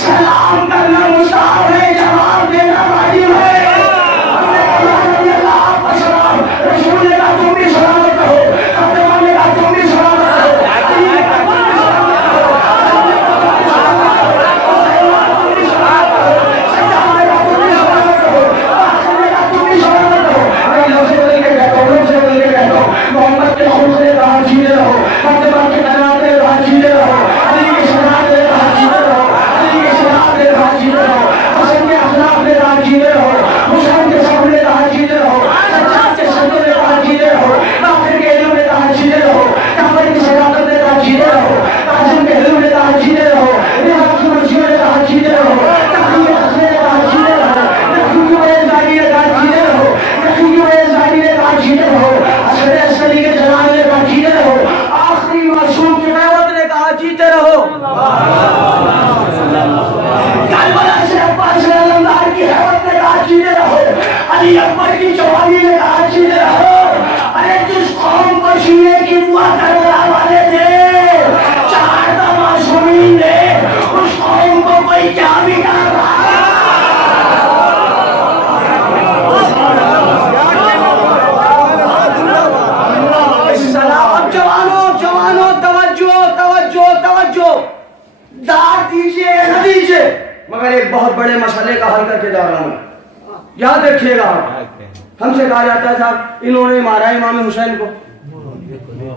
सलाम करना मुस्ताहब है, जवाब देना वाजिब है। रसूल ने कहा तुम भी सलामत रहो, कप्तान ने कहा तुम भी सलामत रहो, मोहम्मद के खुद ने कहा जीते रहो, फातिमा के कलाम ने कहा जीते रहो, अली के शराब ने कहा जीते रहो, अली के शराब ने कहा जीते रहो, हसन के अखलाक ने कहा जीते रहो, हुसैन के सब ने कहा जीते रहो, सज्जाद के सदर ने कहा जीते रहो, काफिर के इल्म ने कहा जीते रहो, काफिर की सदाकत ने कहा जीते रहो, काजिम के इल्म ने कहा जीते रहो, रिया की मर्जी ने कहा जीते रहो, तकई के हसन ने कहा जीते रहो, नखी की बेज़ारी ने कहा जीते रहो, नखी की बेज़ारी ने कहा जीते रहो, असद असली के जलाल ने कहा जीते रहो, आखिरी मासूम की क़यामत ने कहा जीते रहो। करबला से अब्बास अलमदार की हैबत ने कहा जीते रहो, अली अकबर की जवानी ने कहा जीते रहो। अरे जिस कौम को शीए की दुआ करबला वाले थे, 4 मासूमीन ने, उस कौम को कोई क्या भी कर रहा है। दाद दीजिए या न दीजिए, मगर एक बहुत बड़े मसले का हल करके जा रहा हूँ, याद रखिएगा। हमसे कहा जाता था इन्होंने मारा इमाम हुसैन को,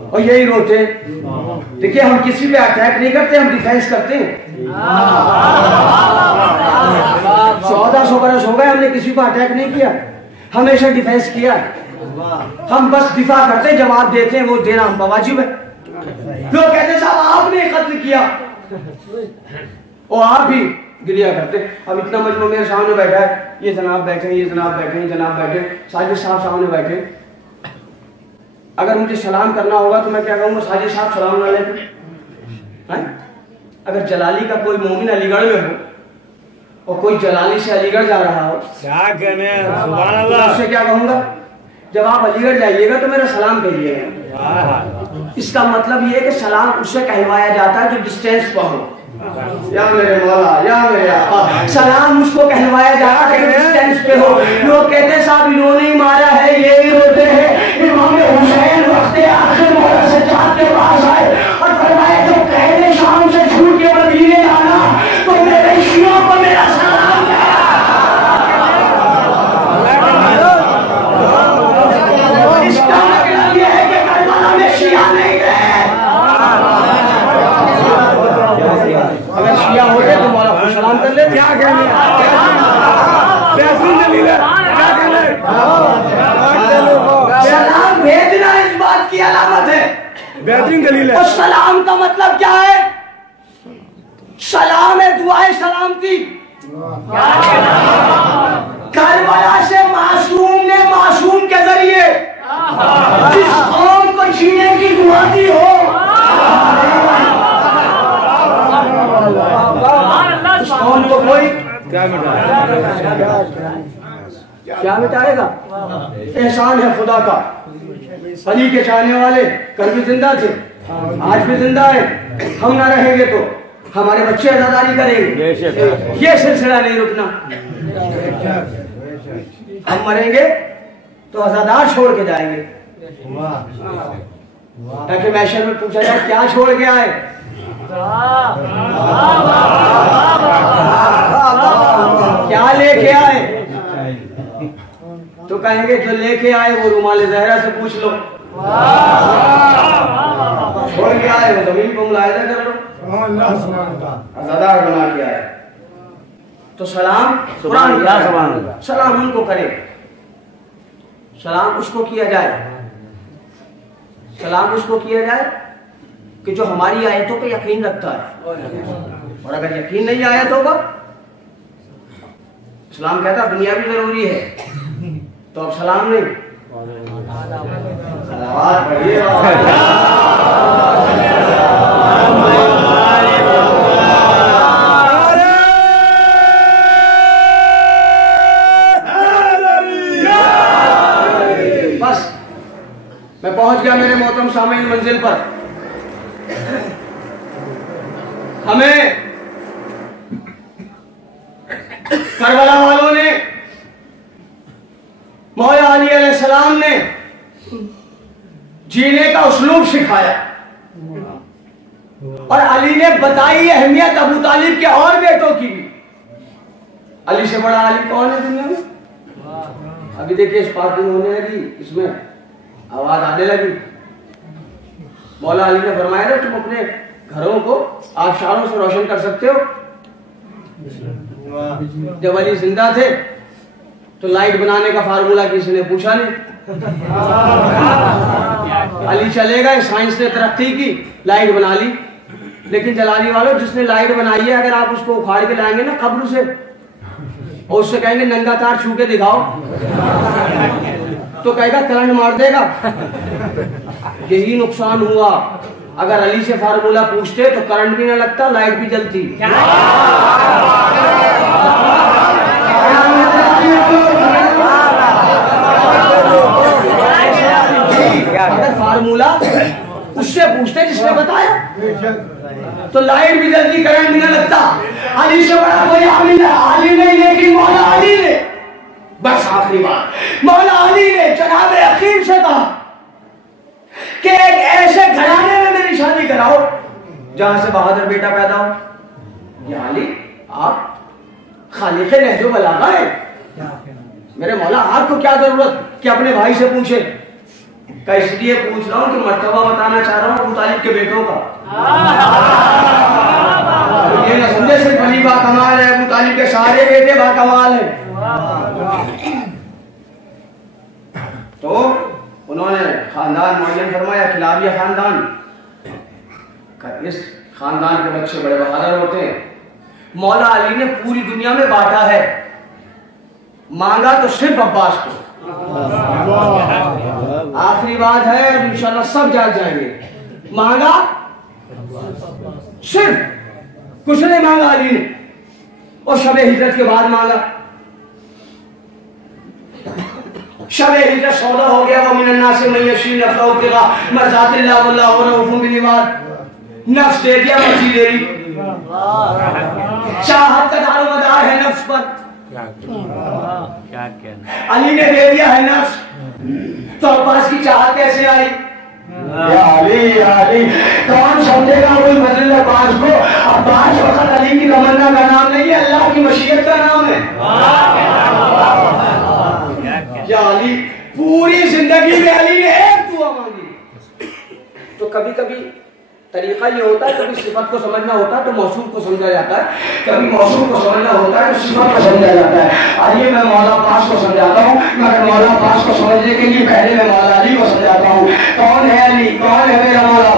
और यही रोते। देखिए हम किसी पे अटैक नहीं करते, हम डिफेंस करते हैं। 1400 बरस हो गए हमने किसी को अटैक नहीं किया, हमेशा डिफेंस किया। हम बस दिफा करते, जवाब देते हैं, वो देना हम पर वाजिब है। लोग कहते साहब आपने कत्ल किया, और आप भी गिरिया करते। अब इतना मजमू मेरे सामने बैठा है, ये जनाब बैठे, ये जनाब बैठे, ये जनाब बैठे, साजिद साहब सामने बैठे। अगर मुझे सलाम करना होगा तो मैं क्या कहूँगा, साजिद साहब सलाम अलैकुम। अगर जलाली का कोई मोमिन अलीगढ़ में हो और कोई जलाली से अलीगढ़ जा रहा हो, क्या कहने, सुभान अल्लाह, उससे क्या कहूँगा, जब आप अलीगढ़ जाइएगा तो मेरा सलाम भेजिएगा। इसका मतलब ये है कि सलाम उससे कहलवाया जाता है जो डिस्टेंस पर हो। या मेरे मौला, या मेरे आका, सलाम उसको कहलवाया जाता है जो डिस्टेंस पे हो। लोग कहते हैं साहब इन्होंने ही मारा है, ये ही रोते हैं। इमाम हुसैन वक्त आखिर मौला सज्जाद के पास आए और फरमाया जो कहते शाम से छूट के मदीने आना तो मेरे शियों को मेरा सलाम है। इसका मतलब ये है कि करबला में शिया नहीं गए। अगर शिया होते तो मौला बेहतरीन दलील है। और सलाम का मतलब क्या है? सलाम है दुआए सलामती। करबला से मासूम ने मासूम के जरिए जिस कौम को जीने की दुआ दी हो, उस कौम को कोई क्या मिटाएगा? क्या मिटाएगा? एहसान है खुदा का। अली के चाहने वाले कल भी जिंदा थे, आज भी जिंदा है। हम ना रहेंगे तो हमारे बच्चे आजादारी करेंगे, ये सिलसिला नहीं रुकना। हम मरेंगे तो आजादार छोड़ के जाएंगे, ताकि मैशर में पूछा जाए क्या छोड़ के आए। क्या लेके आए? तो कहेंगे जो लेके आए वो रुमाल ज़हरा से पूछ लो। छोड़ के आए वो जमीन को मुलाहिजा कर लो, आजादार बना के आए। तो सलाम कुरान क्या है? सलाम उनको करे, सलाम उसको किया जाए, सलाम उसको किया जाए कि जो हमारी आयतों पे यकीन रखता है। और अगर यकीन नहीं आयतों का, इस्लाम कहता दुनिया भी जरूरी है, तो अब सलाम नहीं। बस मैं पहुंच गया मेरे मोहतरम सामीन मंजिल पर। हमें करबला वालों ने, मौला अली अलैहिस्सलाम ने जीने का उस्लूब सिखाया, और अली ने बताई अहमियत अबू तालिब के और बेटों की भी। अली से बड़ा अली कौन है दुनिया में? अभी देखिए स्पार्किंग होने लगी, इसमें आवाज आने लगी। मौला अली ने फरमाया ना तुम अपने घरों को आबशारों से रोशन कर सकते हो। जब अली जिंदा थे तो लाइट बनाने का फार्मूला किसी ने पूछा नहीं। अली चले गए, साइंस ने तरक्की की, लाइट बना ली। लेकिन जलाली वालों, जिसने लाइट बनाई है, अगर आप उसको उखाड़ के लाएंगे ना कब्र से, और उससे कहेंगे नंगा तार छू के दिखाओ, तो कहेगा करंट मार देगा। यही नुकसान हुआ। अगर अली से फार्मूला पूछते तो करंट भी ना लगता, लाइट भी जलती। अगर फार्मूला उससे पूछते जिसने बताया, तो लाइट भी जल्दी, करंट भी ना लगता। अली से बड़ा कोई अली नहीं, लेकिन मौला अली ने, बस आखिरी बात, मौला अली ने जनाब अकीम से कहा कि एक ऐसे घराने में मेरी शादी कराओ जहां से बहादुर बेटा पैदा हो। या अली, आप खालिक़े नहजो बलागा है, मेरे मौला आपको क्या जरूरत कि अपने भाई से पूछे? का इसलिए पूछ रहा हूं कि मर्तबा बताना चाह रहा हूं अबू तालिब के बेटों का। तो ये ना समझे सिर्फ अली बाकमाल है, अबू तालिब के सारे बेटे बाकमाल हैं। तो उन्होंने खानदान मुअय्यन फरमाया, किलाबिया खानदान, इस खानदान के बच्चे बड़े बहादुर होते हैं। मौला अली ने पूरी दुनिया में बांटा है, मांगा तो सिर्फ अब्बास को। आखिरी बात है, इंशाल्लाह सब जाग जाएंगे। मांगा सिर्फ, कुछ नहीं मांगा अली ने। और शबे हिजरत के बाद मांगा, शबे हिजरत सौदा हो गया। वो मिनन्नास से मय्यशी नफ़ा उतरा मर्ज़ातिल्लाह वल्लाहु रऊफ़ुम बिल-इबाद, नफ्स दे दिया, मर्जी दे दी। चाहत का दारोमदार है नफ्स पर, अली ने दे दिया है नफ्स। तो अब्बास की चाहत कैसे आई? या अली, कौन समझेगा कोई बदल अब्बास को? अब्बास वक्त अली की तमन्ना का नाम नहीं है, अल्लाह की मशीयत का नाम है। या अली, पूरी जिंदगी में अली ने एक दुआ मांगी। तो कभी कभी तरीका ये होता है, कभी सिफत को समझना होता है तो मौसूफ को समझा जाता है, कभी मौसूफ को समझना होता है तो सिफत को समझा जाता है। आइए मैं मौला पास को समझाता हूँ, मगर मौला पास को समझने के लिए पहले मैं मौला अली को समझाता हूँ। कौन है अली? कौन है मेरा मौला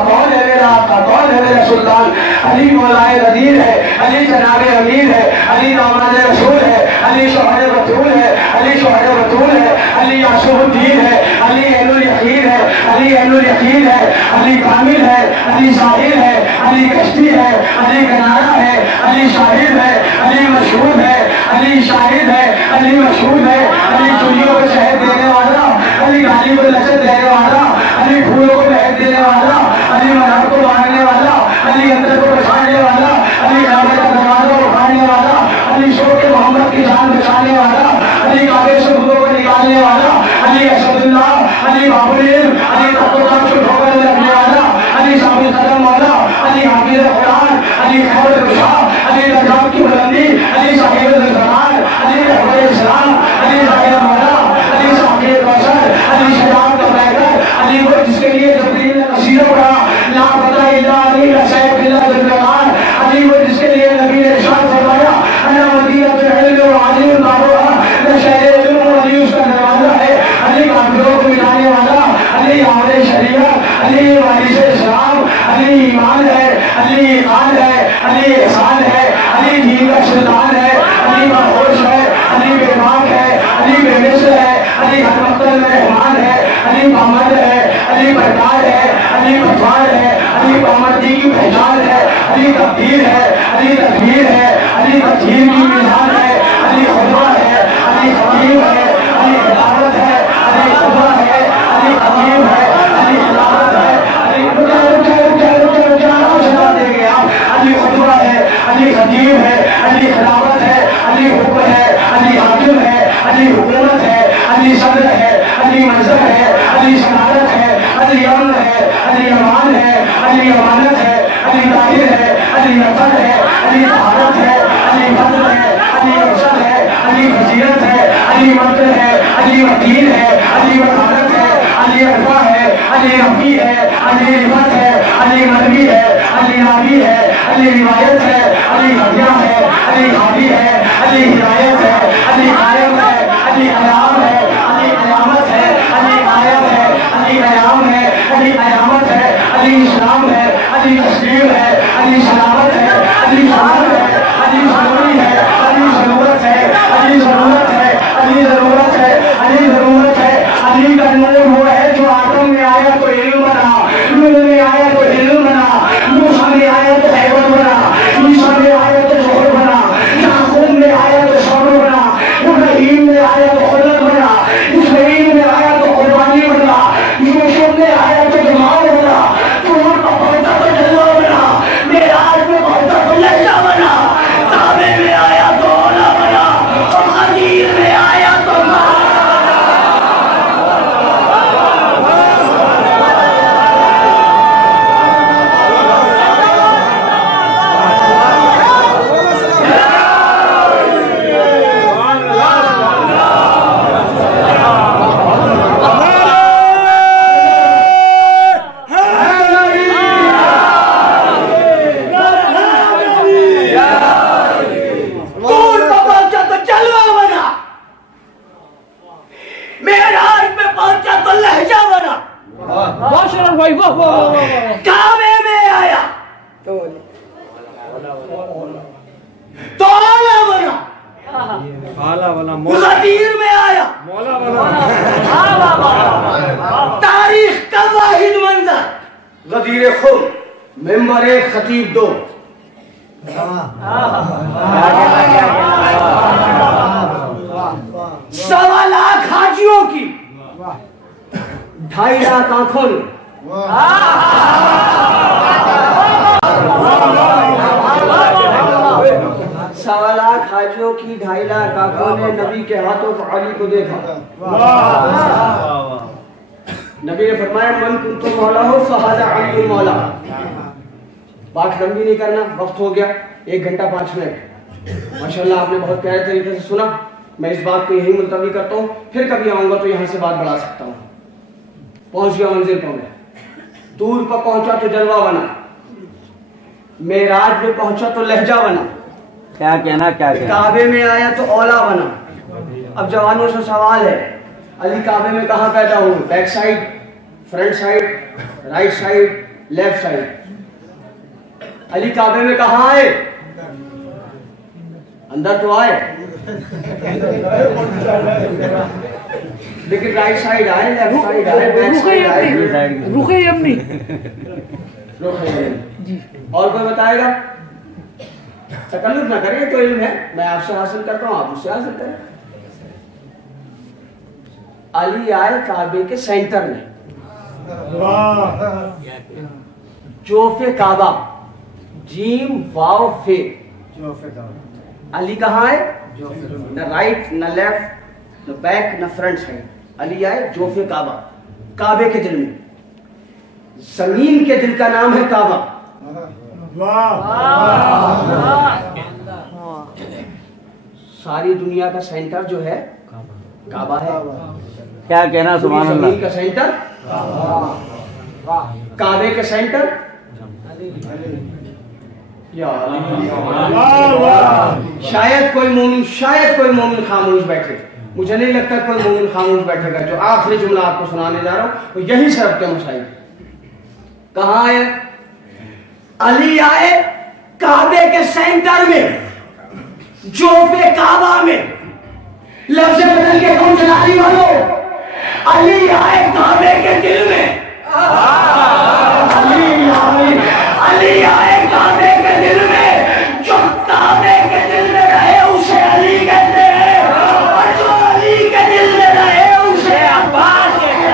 है मेरा सुल्तान, अली मौलाए गदीर है, अली जनाबे अमीर है, अली दामाद रसूल है, अली शोहर बतूल है, अली शोहर बतूल है, अली यासूद्दीन है, अली ऐनुल यकीन है, अली ऐनुल यकीन है, अली कामिल है, अली साहिल है, अली कश्ती है, अली गनारा है, अली शाहिद है, अली मशहूद है, अली शाहिद है, अली मशहूद है, अली चुनियों को शहद देने वाला, अली गाली को लचत देने वाला, अली फूलों को महक देने वाला, अली मनार को मारने वाला, अली अंदर को बचाने वाला, अली काबे का दरवाजा को उठाने वाला, अली शोक मोहम्मद की जान बचाने वाला, अली काबे से भूतों को निकालने वाला, अली असदुल्लाह, अली बाबुल, अली तक़वा को ठोकर रखने वाला, अली साबिल कदम मौला, अली हाफिज़ कुरान, अली खैर रुशा, अली रजाब की बुलंदी, अली साहिब ज़मान, अली रहबर इस्लाम, अली ज़ाहिर मौला, अली साहिब बशर, अली शजाअत का बैगर, अली वो जिसके लिए जबरील ने कसीदा पढ़ा, ला फता इल्ला अली ला सैफ इल्ला ज़ुल्ज़मान, अली वो जिसके लिए नबी ने इरशाद फरमाया, अना मदीनतुल इल्म व अली बाबुहा, मैं शहर इल्म और अली उसका दरवाजा है, अली काफिरों को मिलाने वाला, अली आमरे शरीयत, अली वारिस इस्लाम, अली ईमान है, अली ईमान है, अली ihसान है, अली दीन का सुल्तान है, अली महोश है, अली बेबाक है, अली बेमिसल है, अली हर मक़सद में रहमान है, अली मोहम्मद है, अली बरकार है, अली गफ्फार है, अली मोहम्मदी की पहचान है, अली तकदीर है, अली तकदीर है, अली तकदीर की मीज़ान है, अली खुदा है, अली हकीम है, अली हिदायत है, अली खुदा है, अली हकीम है, अली हिदायत है, अली अली खुदा है, अली हकीम है, अली खिलाफत है, अली हुक्म है, अली हाकिम है, अली हुकूमत है, अली सब्र है, अली मंजर है, अली शहादत है, अली अमन है, अली अमान है, अली अमानत है, अली ताहिर है, अली नफर है, अली तहारत है, अली फद्ल है, अली अफसल है, अली फजीलत है, अली मद्द है, अली वकील है, अली वकालत है, अली अरफा है, अली रफी है, अली रिफत है, अली मदवी है, अली नाबी है, अली रिवायत है, अली हदिया है, अली हादी है, अली हिदायत है, अली कायम है, अली अयाम है, अली कयामत है, अली कायम है, अली कयाम है, अली कयामत है, अली इस्लाम है, अली तस्लीम है, अली सलामत है, अली शहादत है, अली ज़रूरी है, अली ज़रूरत है, अली ज़रूरत है, अली ज़रूरत है, अली ज़रूरत है, अली का नूर वो है जो आदम में आया तो इल्म बना, नूह में आया तो इल्म बना, मूसा में आया तो हैबत बना, ईसा में आया तो ज़ोहर बना, याकूब में आया तो सब्र बना, इब्राहीम में आया तो खुलत बना, इस्माईल में आया तो कुर्बानी बना, यूसुफ में आया तो जमाल बना, तुर का पहुंचा तो जलवा बना, मेराज में पहुंचा तो लहजा बना, काबे में आया तो औला बना, और गदीर में आया तो काबे में आया तो औला बना, आला वाला गदीर में आया मौला वाला तारीख का वाहिद मंजर, गदीर खुद मेंबर एक खतीब दो, सवा लाख हाजियों की 2.5 लाख आंखों ने, सवा लाख हाजियों की 2.5 लाख आंखों ने नबी के हाथों पर अली को देखा। नबी ने फरमाया मन कुंतु मौला हो फहाजा अली मौला। बात लंबी नहीं करना, वक्त हो गया, 1 घंटा 5 मिनट। माशाल्लाह आपने बहुत प्यारे तरीके से सुना। मैं इस बात को यही मुलतवी करता हूँ, फिर कभी आऊंगा तो यहाँ से बात बढ़ा सकता हूँ। पहुंच गया मंजिल पर, मैं दूर पर पहुंचा तो जलवा बना, मेराज में पहुंचा तो लहजा बना, क्या कहना काबे में आया तो औला बना। अब जवानों से सवाल है, अली काबे में कहाँ पैदा हुए? Back side, front side, right side, left side? Ali काबे में कहाँ आए? अंदर तो आए, लेकिन राइट साइड आए, लेफ्ट साइड आए, बैक साइड आए, रुके यमनी। और कोई बताएगा? तकल्लुफ ना करें, तो इल्म है, मैं आपसे हासिल करता हूँ, आप मुझसे हासिल करें। अली आए काबे के सेंटर में, जोफे काबा, जीम वाव फे। अली कहाँ है? न राइट न लेफ्ट न बैक न फ्रंट साइड, अली आए जोफे काबा, काबे के दिल में। जमीन के दिल का नाम है काबा। सारी दुनिया का सेंटर जो है काबा है। क्या कहना, सुभान अल्लाह। जमीन का सेंटर काबे के सेंटर या शायद कोई मोमिन खामोश बैठे। मुझे नहीं लगता कोई मोमिन खामोश बैठेगा। जो आखिरी जुमला आपको सुनाने जा रहा हूं वो यही शर्त के मसाइल। कहाँ आए? अली आए काबे के सेंटर में, जोफे काबा में। लफ्ज़ बदल के कौन जलाली वालों? अली आए काबे के दिल में। अली आए काबे के दिल में। जो काबे के दिल में रहे उसे अली कहते हैं, और जो अली के दिल में रहे उसे अब्बास कहते हैं।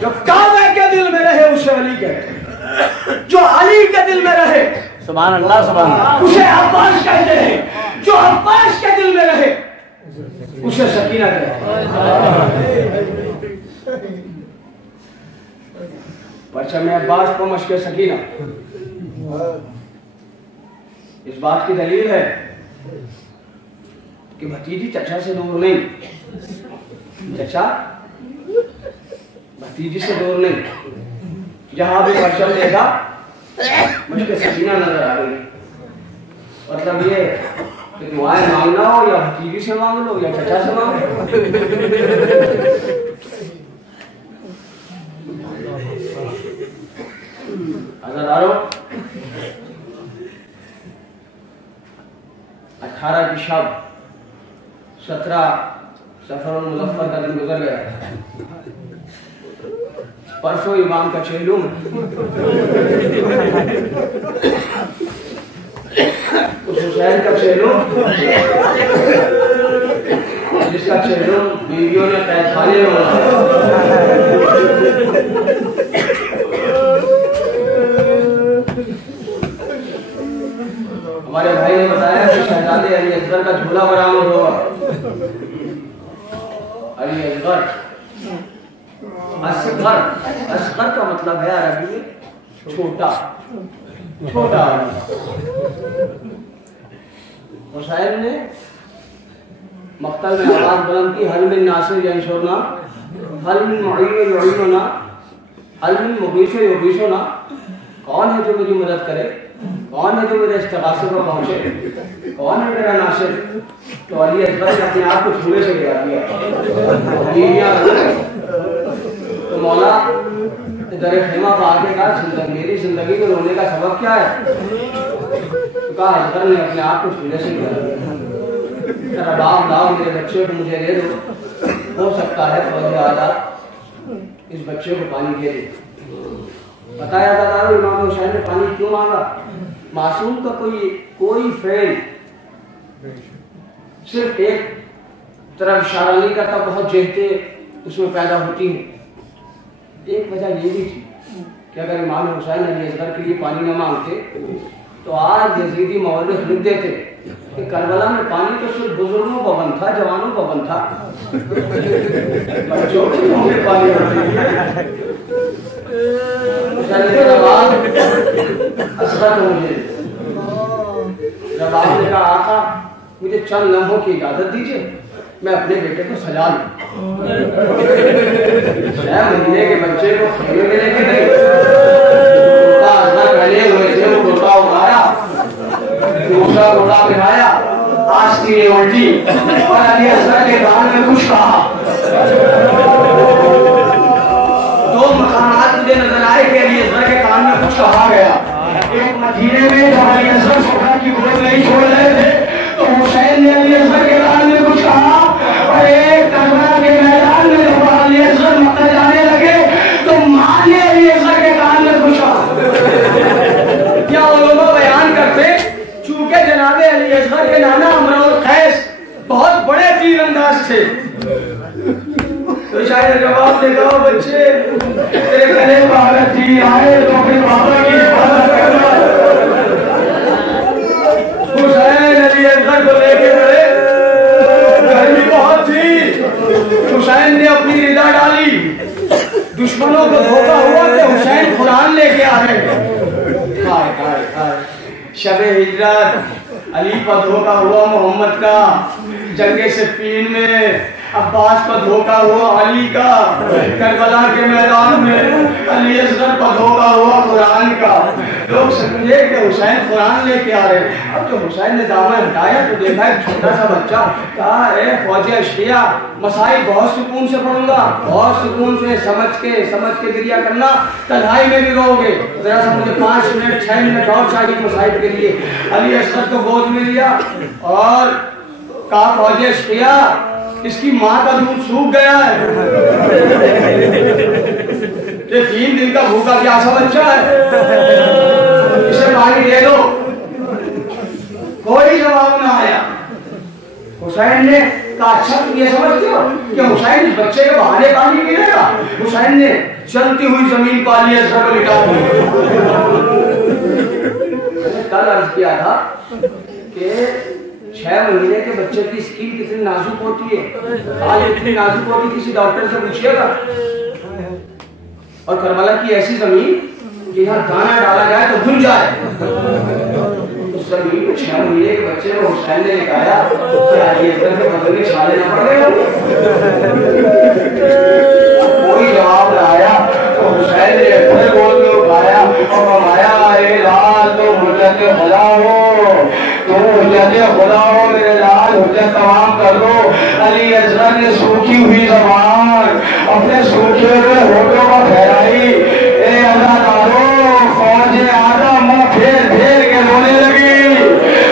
जो काबे के दिल में रहे उसे अली कहते हैं, जो अली के दिल में रहे सुभान अल्लाह, सुभान अल्लाह, उसे अब्बास कहते हैं, जो अब्बास के दिल में रहे उसे सकीना कहते हैं। परचम अब्बास को मशक सकीना। इस बात की दलील है कि भतीजी चचा से दूर नहीं, चचा भतीजी से दूर नहीं। जहां भी परचम देखा मुझे सकीना नजर आ गई। मतलब ये कि दुआएं मांगना हो या भतीजी से मांग लो या चचा से मांग लो। अज़ादारों, 18 की शब 17 सफर मुज़फ़्फ़र का दिन गुजर गया। परसों इमाम का चेलूम उस हुसैन का चेलूम जिसका चेलूम बीवियों ने कैदखाने में हमारे भाई ने बताया कि शहजादे अली असगर का झूला बरामद हुआ। अली असगर, असगर का मतलब है अरबी में छोटा, छोटा। हुसैन ने मक्तल में आवाज बुलंद की, हल मिन नासिर यंशुरना, हल मिन मुईन युईनुना, हल मिन मुगीस युगीसुना। कौन है जो मेरी मदद करे? कौन है जो मेरे इस्तिगासे को पहुंचे? कौन है मेरा नासिर? तो अली असगर ने अपने आप को झूले से गिरा दिया। तो मौला दर खेमा पाके का मेरी जिंदगी में रोने का सबब क्या है? तो कहा असगर ने अपने आप को झूले से गिरा दिया। बाप लाओ मेरे बच्चे को मुझे दे दो, हो सकता है फौज आला इस बच्चे को पानी दे दे। बताया जाता है इमाम हुसैन ने पानी क्यों मांगा? मासूम का कोई फेल सिर्फ एक तरफ इशारा नहीं करता, बहुत जेहते उसमें पैदा होती हैं। एक वजह ये भी थी कि अगर इमाम हुसैन अली असगर के लिए पानी न मांगते तो आज यजीदी मौलिक लिख देते कि करबला में पानी तो सिर्फ बुजुर्गों का बन था, जवानों का बन था, बच्चों को पानी जब आपने कहा आका मुझे चंद लम्हों की इजाजत दीजिए, मैं अपने बेटे को सजा लूं। 6 महीने के बच्चे को खेमे में लेके गए, पहले हुए थे वो उतारा उल्टी और अली असगर के कान में कुछ कहा। दो मकानात मुझे नजर आए कि अली असगर के कान में कुछ कहा गया। एक मदीने में जब अली असगर सोफा की गोद नहीं छोड़ रहे थे तो हुसैन ने अली असगर के कान में कुछ कहा, और एक करबला के मैदान में जब अली असगर मक्का जाने लगे तो मां ने अली असगर के कान में कुछ कहा। क्या उलमा बयान करते, चूंकि जनाबे अली असगर के नाना अमरुल कैस बहुत बड़े तीरंदाज थे, तो शायद जवाब देगा बच्चे तेरे गले अगर तीर आए तो फिर बाबा की हिफाजत करना। हुसैन अली असगर को लेके गए, गर्मी बहुत थी, हुसैन ने अपनी रिदा डाली, दुश्मनों को धोखा हुआ कि हुसैन कुरान लेके आ रहे। हाय हाय हाय, शबे हिजरत अली पर धोखा हुआ मोहम्मद का, जंगे सिफ़ीन में अब्बास पर धोखा हुआ अली का, करबला के मैदान में अली असगर पर धोखा हुआ कुरान का। लोग समझे कि हुसैन कुरान लेके आ रहे। अब जो हुसैन ने दामन हटाया तो देखा एक छोटा सा बच्चा, कहा ए फौजी अशकिया, मसाइल बहुत सुकून से पढ़ूंगा, बहुत सुकून से समझ के गिरिया करना, तन्हाई में भी रहोगे, जरा सा मुझे 5 मिनट 6 मिनट और चाहिए मसाइल के लिए। अली असगर को गोद में लिया और कहा फौजी अशकिया, इसकी माँ का दूध सूख गया है, ये 3 दिन का भूखा प्यासा बच्चा है, इसे पानी दे दो। कोई जवाब ना आया। हुसैन ने कहा अच्छा तुम ये समझते हो कि हुसैन इस बच्चे के बहाने पानी पी लेगा? हुसैन ने चलती हुई जमीन पर अली असगर को लिटा दिया। कल अर्ज किया था कि 6 महीने के बच्चे की स्किन कितनी नाजुक होती है, आज इतनी नाजुक होती किसी डॉक्टर से पूछिएगा। और करबला की ऐसी जमीन कि यहाँ दाना डाला जाए तो धुल जाए, उस जमीन को 6 महीने के बच्चे को हुसैन ने निकाला, क्या अली असगर के बदले में छाले ना पड़ गए? कोई जवाब ना आया तो हुसैन ने अपने गोद में उठाया और फरमाया ए लाल तो हुज्जत खुदा हो, तो हुज्जत खुदा हो मेरे लाल, हुज्जत तमाम कर दो। अली असगर ने सूखी हुई ज़बान अपने सूखे हुए होठों पर फैलाई, ए अज़ादारों, फौज आदम मुंह फेर फेर के रोने लगी।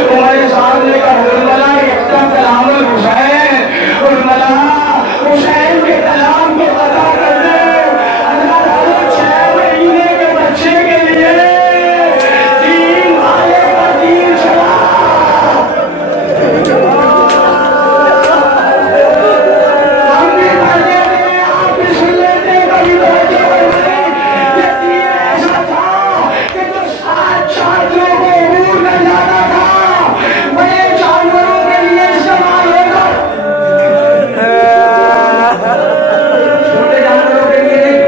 तुम्हारे सामने का हुर्मला एकदम कलामुल हुसैन, हुर्मला हुसैन के कलाम को अदा कर दे। अज़ादारों, 6 महीने के बच्चे के लिए दीन वाले का दीन चला। हम भी पढ़ लेते हैं, आप भी सुन लेते हैं, कभी तो ये दीन ऐसा था कि जो 7 छात्रों को उड़ूर कर जाता था, बड़े जानवरों के लिए इस्तेमाल होगा, छोटे जानवरों के लिए नहीं।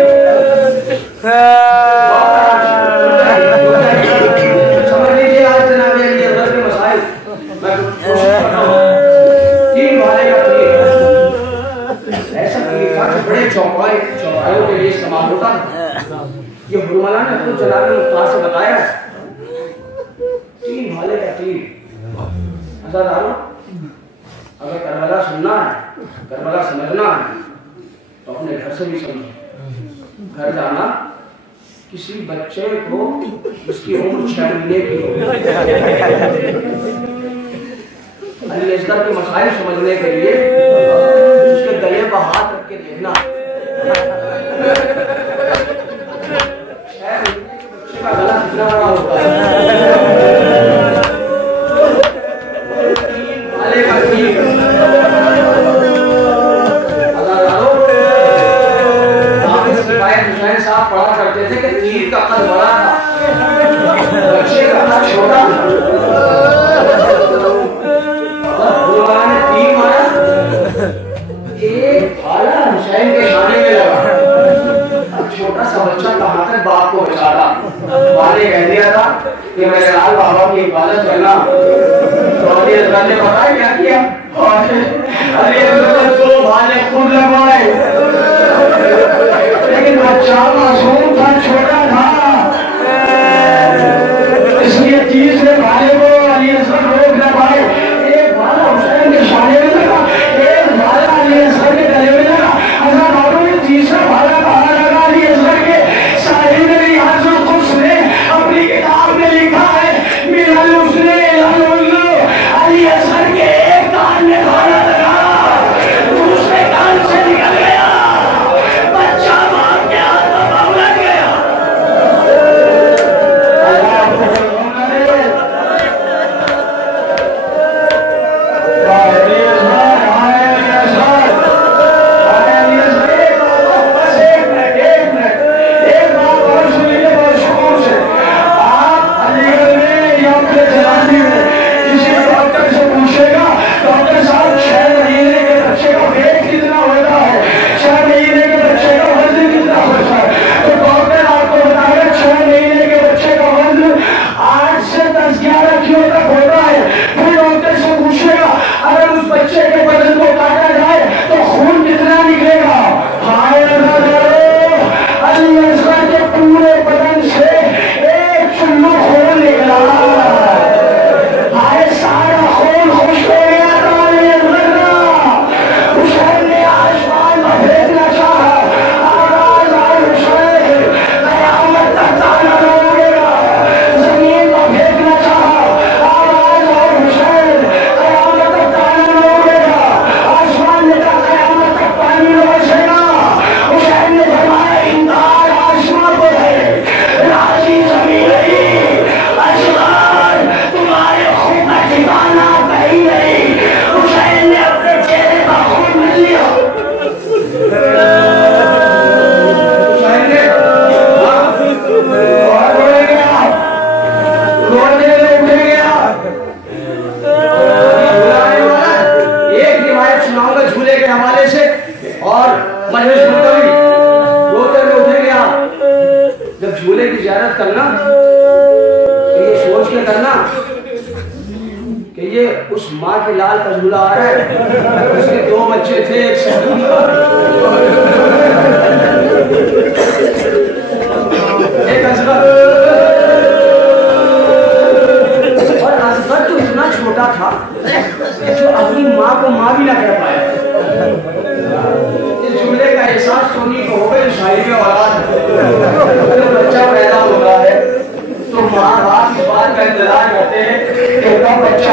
समझ लीजिए आज जनाब अली असगर के मसाइल मैं कोशिश कर रहा हूँ। 3 भाले का तीर, ऐसा तीर था कि बड़े चौपायों के लिए इस्तेमाल होता था। ये हुर्मला ने खुद जनाब मुख्तार से बताया, 3 भाले का तीर। अज़ादारों, अगर करबला सुनना है, करबला समझना है तो अपने घर से भी समझो। घर जाना, किसी बच्चे को उसकी उम्र 6 महीने की हो, अली असगर के मसाइल समझने के लिए उसके गले पर हाथ रख के देखना। 6 महीने के बच्चे का गला कितना बड़ा होता है? 3 भाले का तीर। अज़ादारों, हाफिज़ किफ़ायत हुसैन साहब पढ़ा करते थे कि तीर का कद बड़ा था, बच्चे का कद छोटा था। हुर्मला ने तीर मारा, एक भाला हुसैन के शाने में लगा। अब छोटा सा बच्चा कहाँ तक बाप को बचाता? बाप ने कह दिया था कि मेरे लाल बाबा की हिफाजत करना। तो अली असगर ने पता है क्या किया? अली असगर ने 2 भाले खुद लगवाए, लेकिन बच्चा मासूम था, छोटा था, इसलिए तीसरे भाले को अली असगर रोक न पाए। एक भाला हुसैन के झूले की ज़ियारत करना तो ये सोच के करना कि ये उस माँ के लाल का झूला आ रहा है, उसके 2 बच्चे थे, एक असगर, और असगर तो इतना छोटा था जो अपनी माँ को माँ भी ना कह पाया। इस झूले का एहसास सोनी को होगा, शायरी में औलाद जब बच्चा पैदा हो रहा है तो माँ बाप इस बात का इंतजार करते हैं कि उनका बच्चा